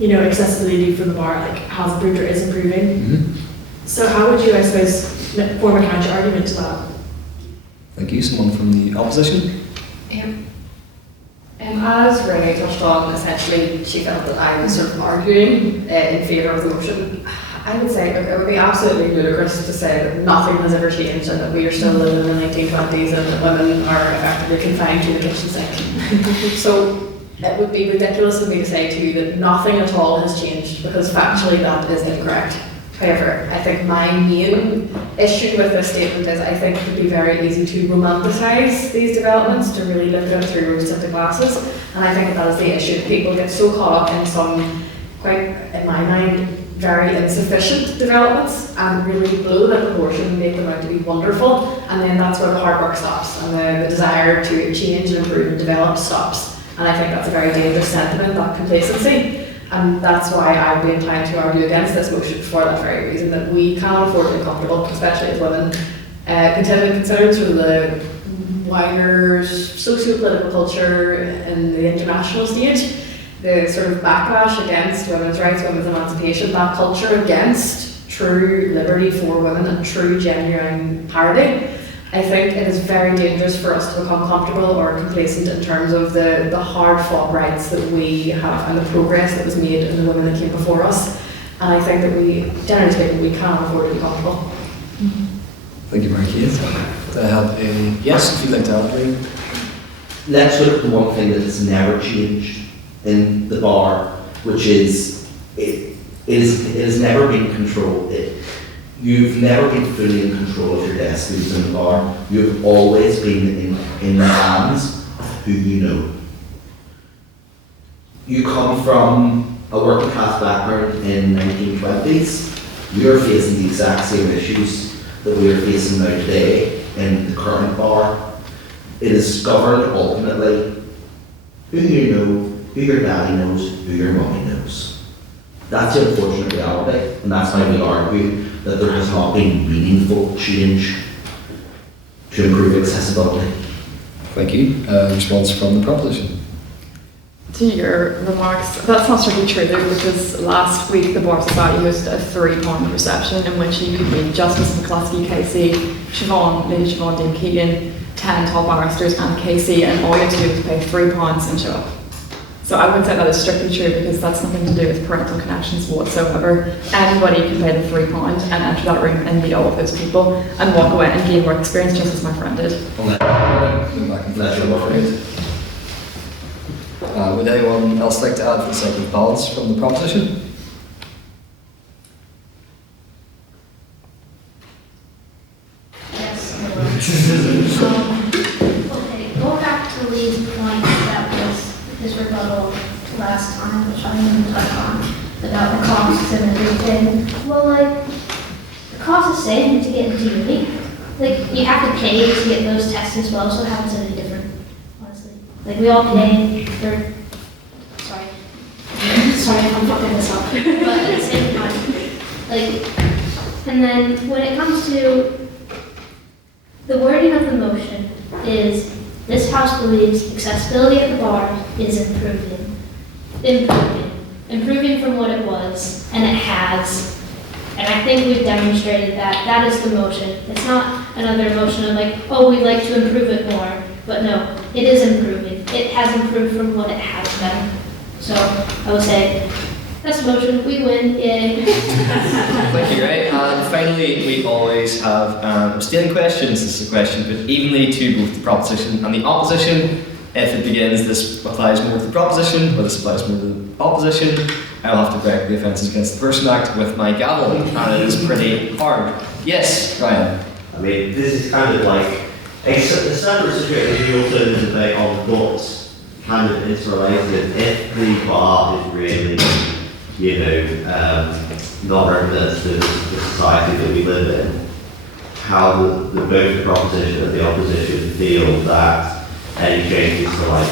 accessibility from the bar has improved or is improving. Mm-hmm. So how would you, I suppose, form a counter argument to that? Thank you. Someone from the opposition? I As Renee touched on, essentially she felt that I was sort of arguing in favour of the motion. I would say it would be absolutely ludicrous to say that nothing has ever changed and that we are still living in the 1920s and that women are effectively confined to the kitchen sink. So it would be ridiculous of me to say to you that nothing at all has changed, because factually that is incorrect. However, I think my main issue with this statement is I think it would be very easy to romanticise these developments, to really look at it through rose-tinted glasses, and I think that is the issue. People get so caught up in some, quite, in my mind, very insufficient developments and really blow that proportion and make them out to be wonderful, and then that's where the hard work stops and the desire to change and improve and develop stops. And I think that's a very dangerous sentiment, that complacency. And that's why I would be inclined to argue against this motion for that very reason, that we cannot afford to be comfortable, especially as women, considered sort of the wider socio-political culture in the international stage, the sort of backlash against women's rights, women's emancipation, that culture against true liberty for women and true genuine parity. I think it is very dangerous for us to become comfortable or complacent in terms of the hard-fought rights that we have and the progress that was made in the women that came before us. And I think that we, generally speaking, we can't afford to be comfortable. Thank you, Mary-Kate. Do I have a yes, if you'd like to add anything? Let's look at the one thing that has never changed in the bar, which is it has never been controlled. You've never been fully in control of your destinies in the bar. You've always been in the hands of who you know. You come from a working class background in the 1920s. You're facing the exact same issues that we are facing now today in the current bar. It is governed ultimately who you know, who your daddy knows, who your mommy knows. That's the unfortunate reality, and that's why we argue that there has not been meaningful change to improve accessibility. Thank you. Response from the proposition. To your remarks, that's not strictly true though, because last week the Bar Society hosted a £3 reception in which you could meet Justice McCluskey, KC, Siobhan, Lady Siobhan Dame Keegan, 10 top barristers and KC, and all you have to do is pay £3 and show up. So I wouldn't say that is strictly true, because that's nothing to do with parental connections whatsoever. Anybody can pay the £3 and enter that room and meet all of those people and walk away and gain work experience, just as my friend did. Would anyone else like to add for the sake of balance from the proposition? Yes. Okay, go back to Lee's point that was his rebuttal last time, which I didn't touch on, about the costs and everything. Well, like, the cost is the same to get into uni. Like, you have to pay to get those tests as well, so it happens any different, honestly. Like, we all pay for, sorry if I'm fucking this up, but at the same time, like, and then when it comes to the wording of the motion is, this House believes accessibility at the bar is improving from what it was, and it has. And I think we've demonstrated that. That is the motion. It's not another motion of like, oh, we'd like to improve it more. But no, it is improving. It has improved from what it has been. So I would say, that's the motion. We win. Yay. Thank you, right? And finally, we always have abstaining questions. This is a question put evenly to both the proposition and the opposition. If it begins, this applies more to the proposition, or this applies more to the opposition, I'll have to correct the Offences Against the Person Act with my gavel, and it is pretty hard. Yes, Ryan. I mean, this is kind of like a separate situation. You also debate on thoughts, kind of interrelated. If the bar is really, not representative of the society that we live in, how both the proposition and the opposition feel that any changes to like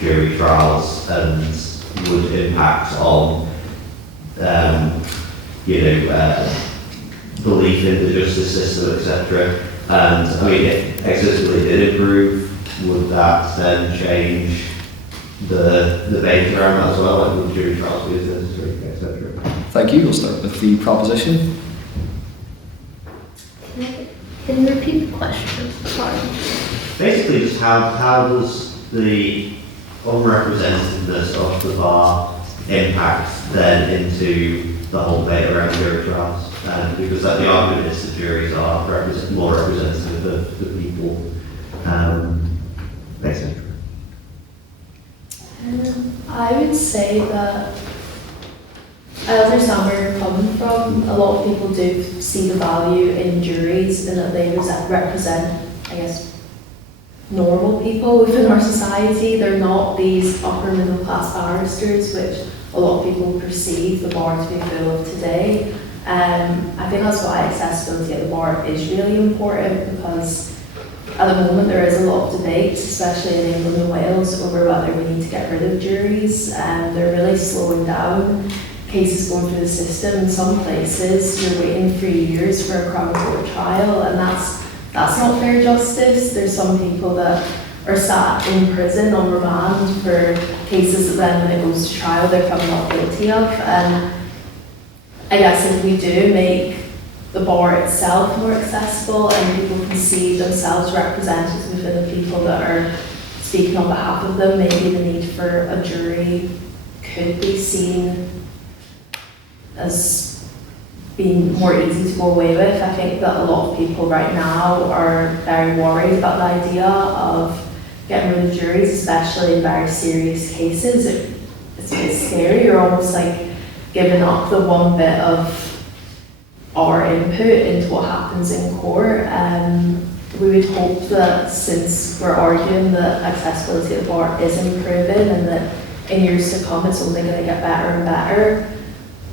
jury trials and would impact on belief in the justice system, etc. And I mean, if accessibility did improve, would that then change the debate around that as well? Like, would jury trials be as necessary, etc.? Thank you. We'll start with the proposition. Can you repeat the question? Sorry. Basically, just how does the unrepresentativeness of the bar impacts then into the whole debate around jury trials? Because the argument is the juries are more representative of the people, etc. I would say that I understand where you're coming from. A lot of people do see the value in juries and that they represent, I guess, normal people within our society. They're not these upper middle class barristers, which a lot of people perceive the bar to be full of today. I think that's why accessibility at the bar is really important, because at the moment there is a lot of debates, especially in England and Wales, over whether we need to get rid of juries. They're really slowing down cases going through the system. In some places you're waiting 3 years for a Crown Court trial, and that's not fair justice. There's some people that are sat in prison on remand for cases that then when it goes to trial they're found not guilty of. And I guess if we do make the bar itself more accessible and people can see themselves represented within the people that are speaking on behalf of them, maybe the need for a jury could be seen as being more easy to go away with. I think that a lot of people right now are very worried about the idea of getting rid of juries, especially in very serious cases. It's a bit scary. You're almost like giving up the one bit of our input into what happens in court. We would hope that since we're arguing that accessibility at the bar is improving and that in years to come it's only going to get better and better,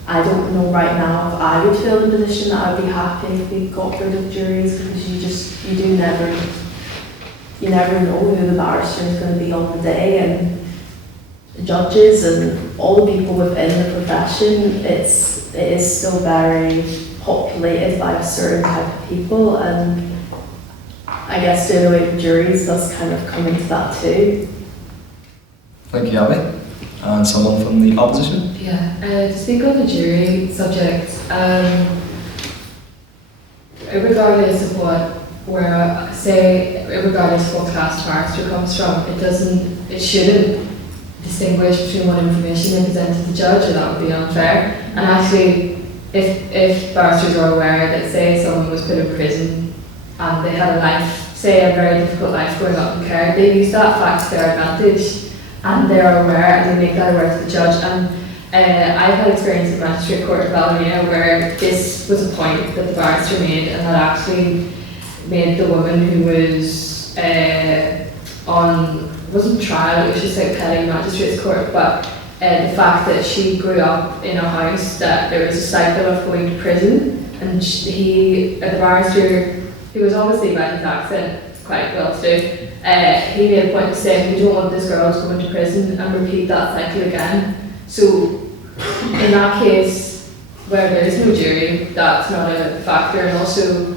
I don't know right now if I would feel in a position that I'd be happy if we got rid of juries, because you never know who the barrister is going to be on the day, and the judges and all the people within the profession, it is still very populated by a certain type of people, and I guess doing away with juries does kind of come into that too. Thank you, Abby. And someone from the opposition? Yeah, to speak on the jury subject, regardless of regardless of what class the barrister comes from, it shouldn't distinguish between what information they present to the judge, and that would be unfair. And actually, if barristers are aware that, say, someone was put in prison and they had a very difficult life growing up in care, they use that fact to their advantage, and they are aware and they make that aware to the judge. And I've had experience in Magistrate Court of Ballymena where this was a point that the barrister made, and that actually made the woman who was wasn't trial, it was just like petty magistrates court, but the fact that she grew up in a house that there was a cycle of going to prison, and the barrister, who was obviously by his accent quite well to do, he made a point of saying we don't want this girl to go into prison and repeat that cycle again. So in that case, where there is no jury, that's not a factor. And also,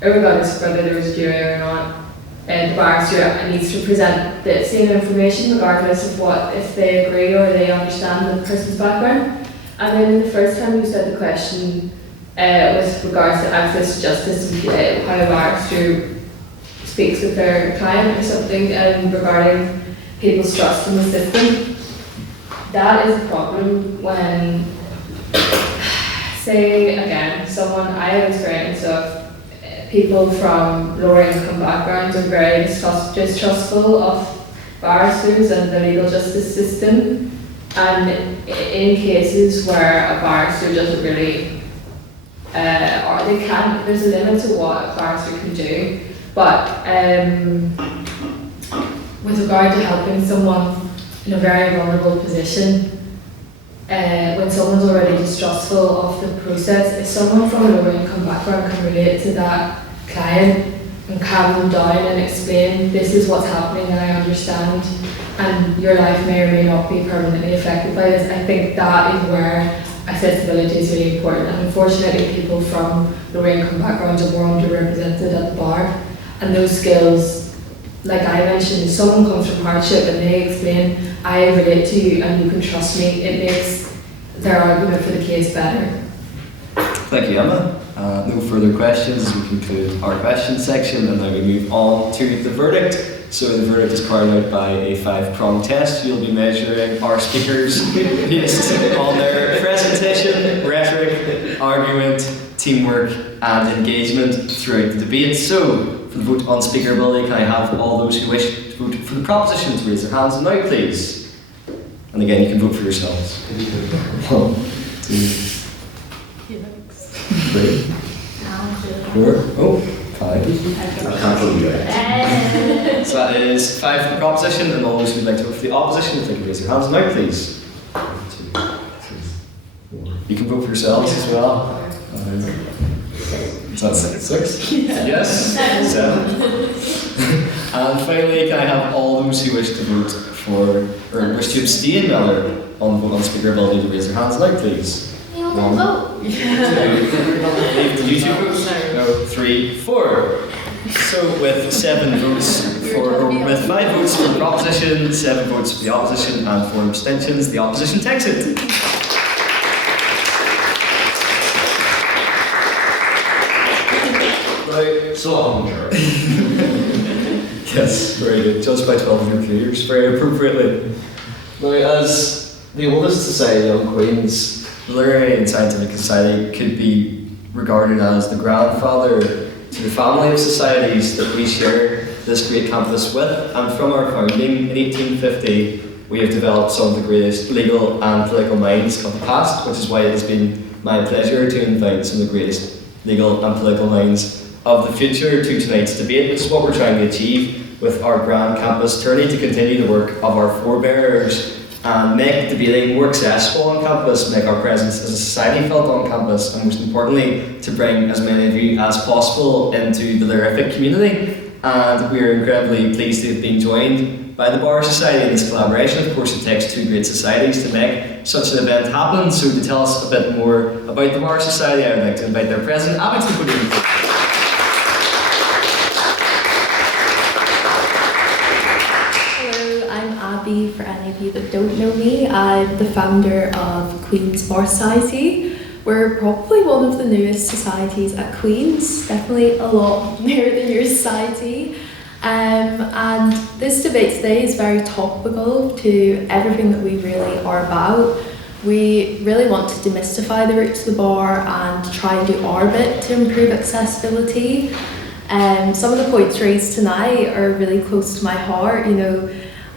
regardless of whether there was a jury or not, the barrister needs to present the same information regardless of if they agree or they understand the person's background. And then the first time you said the question with regards to access to justice and how a barrister speaks with their client or something regarding people's trust in the system, that is a problem when, say again, I have experience of people from lower income backgrounds are very distrustful of barristers and the legal justice system, and in cases where a barrister doesn't really, there's a limit to what a barrister can do, but with regard to helping someone in a very vulnerable position, when someone's already distrustful of the process, if someone from a lower income background can relate to that client and calm them down and explain, this is what's happening and I understand, and your life may or may not be permanently affected by this, I think that is where accessibility is really important. And unfortunately, people from lower income backgrounds are more underrepresented at the bar, and those skills, like I mentioned, if someone comes from hardship and they explain, I relate to you and you can trust me, it makes their argument for the case better. Thank you, Emma. No further questions as we conclude our question section, and now we move on to the verdict. So the verdict is carried out by a 5-pronged test. You'll be measuring our speakers based on their presentation, rhetoric, argument, teamwork and engagement throughout the debate. So, for the vote on speaker ability, can I have all those who wish to vote for the proposition to raise their hands now, please? And again, you can vote for yourselves. 1, 2, 3, 4, 5. So that is 5 for the proposition, and all those who would like to vote for the opposition, if they can raise their hands now, please. 1, 2, 3, 4. You can vote for yourselves as well. Is that 6? Yes. 7. And finally, can I have all those who wish to vote for, or wish to abstain rather, on the vote on speaker ability to raise their hands now, please? You all didn't vote. 2. Did you 2 votes? No. 3, 4. So with 7 votes for, or with 5 votes for the proposition, 7 votes for the opposition, and 4 abstentions, the opposition takes it. Right. So I'm sure. Yes, very good. Judged by 12 of your peers, very appropriately. Now, as the oldest society on Queen's, the Literary and Scientific Society could be regarded as the grandfather to the family of societies that we share this great campus with. And from our founding in 1850, we have developed some of the greatest legal and political minds of the past, which is why it has been my pleasure to invite some of the greatest legal and political minds of the future to tonight's debate, which is what we're trying to achieve with our Grand Campus Tourney, to continue the work of our forebears and make debating more accessible on campus, make our presence as a society felt on campus, and most importantly, to bring as many of you as possible into the Lerific community. And we are incredibly pleased to have been joined by the Bar Society in this collaboration. Of course, it takes 2 great societies to make such an event happen. So to tell us a bit more about the Bar Society, I would like to invite their president, Abby, to the podium. For any of you that don't know me, I'm the founder of Queen's Bar Society. We're probably one of the newest societies at Queen's, definitely a lot newer than your society. And this debate today is very topical to everything that we really are about. We really want to demystify the route to the bar and try and do our bit to improve accessibility. Some of the points raised tonight are really close to my heart. You know,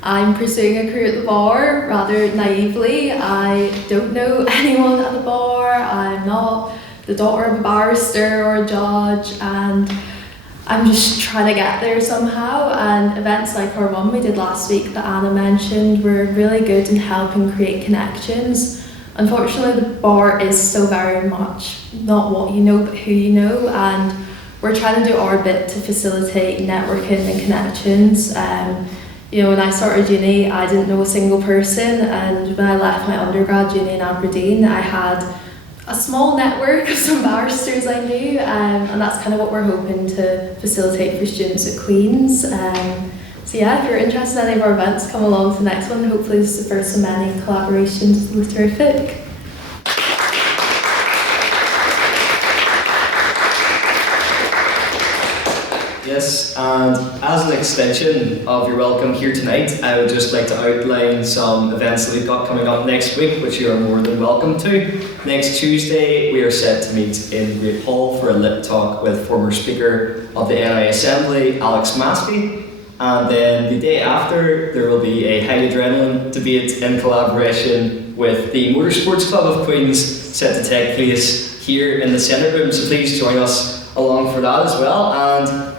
I'm pursuing a career at the bar rather naively. I don't know anyone at the bar. I'm not the daughter of a barrister or a judge, and I'm just trying to get there somehow. And events like our one we did last week that Anna mentioned were really good in helping create connections. Unfortunately, the bar is so very much not what you know, but who you know, and we're trying to do our bit to facilitate networking and connections. You know, when I started uni, I didn't know a single person, and when I left my undergrad uni in Aberdeen, I had a small network of some barristers I knew, and that's kind of what we're hoping to facilitate for students at Queen's. So yeah, if you're interested in any of our events, come along to the next one. Hopefully this is the first of many collaborations with Terrific. Yes, and as an extension of your welcome here tonight, I would just like to outline some events that we've got coming up next week, which you are more than welcome to. Next Tuesday, we are set to meet in the Great Hall for a lit talk with former Speaker of the NI Assembly, Alex Maskey. And then the day after, there will be a high adrenaline debate in collaboration with the Motorsports Club of Queen's, set to take place here in the Senate Room. So please join us along for that as well. And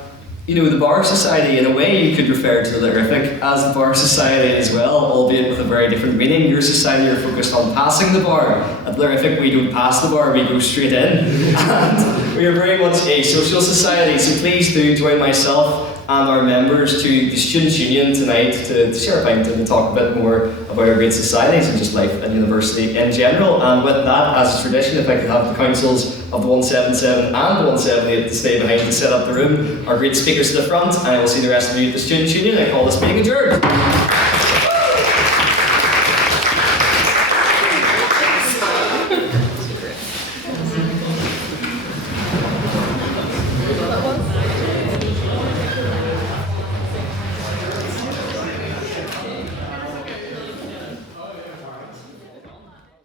you know, the Bar Society, in a way, you could refer to the Lerific as the Bar Society as well, albeit with a very different meaning. Your society are focused on passing the bar. At Lerific, we don't pass the bar, we go straight in. And we are very much a social society, so please do join myself and our members to the Students' Union tonight to share a pint and to talk a bit more about our great societies and just life at university in general. And with that, as a tradition, if I could have the councils of the 177 and the 178 to stay behind to set up the room, our great speakers to the front, and I will see the rest of you at the Students' Union. I call this meeting adjourned.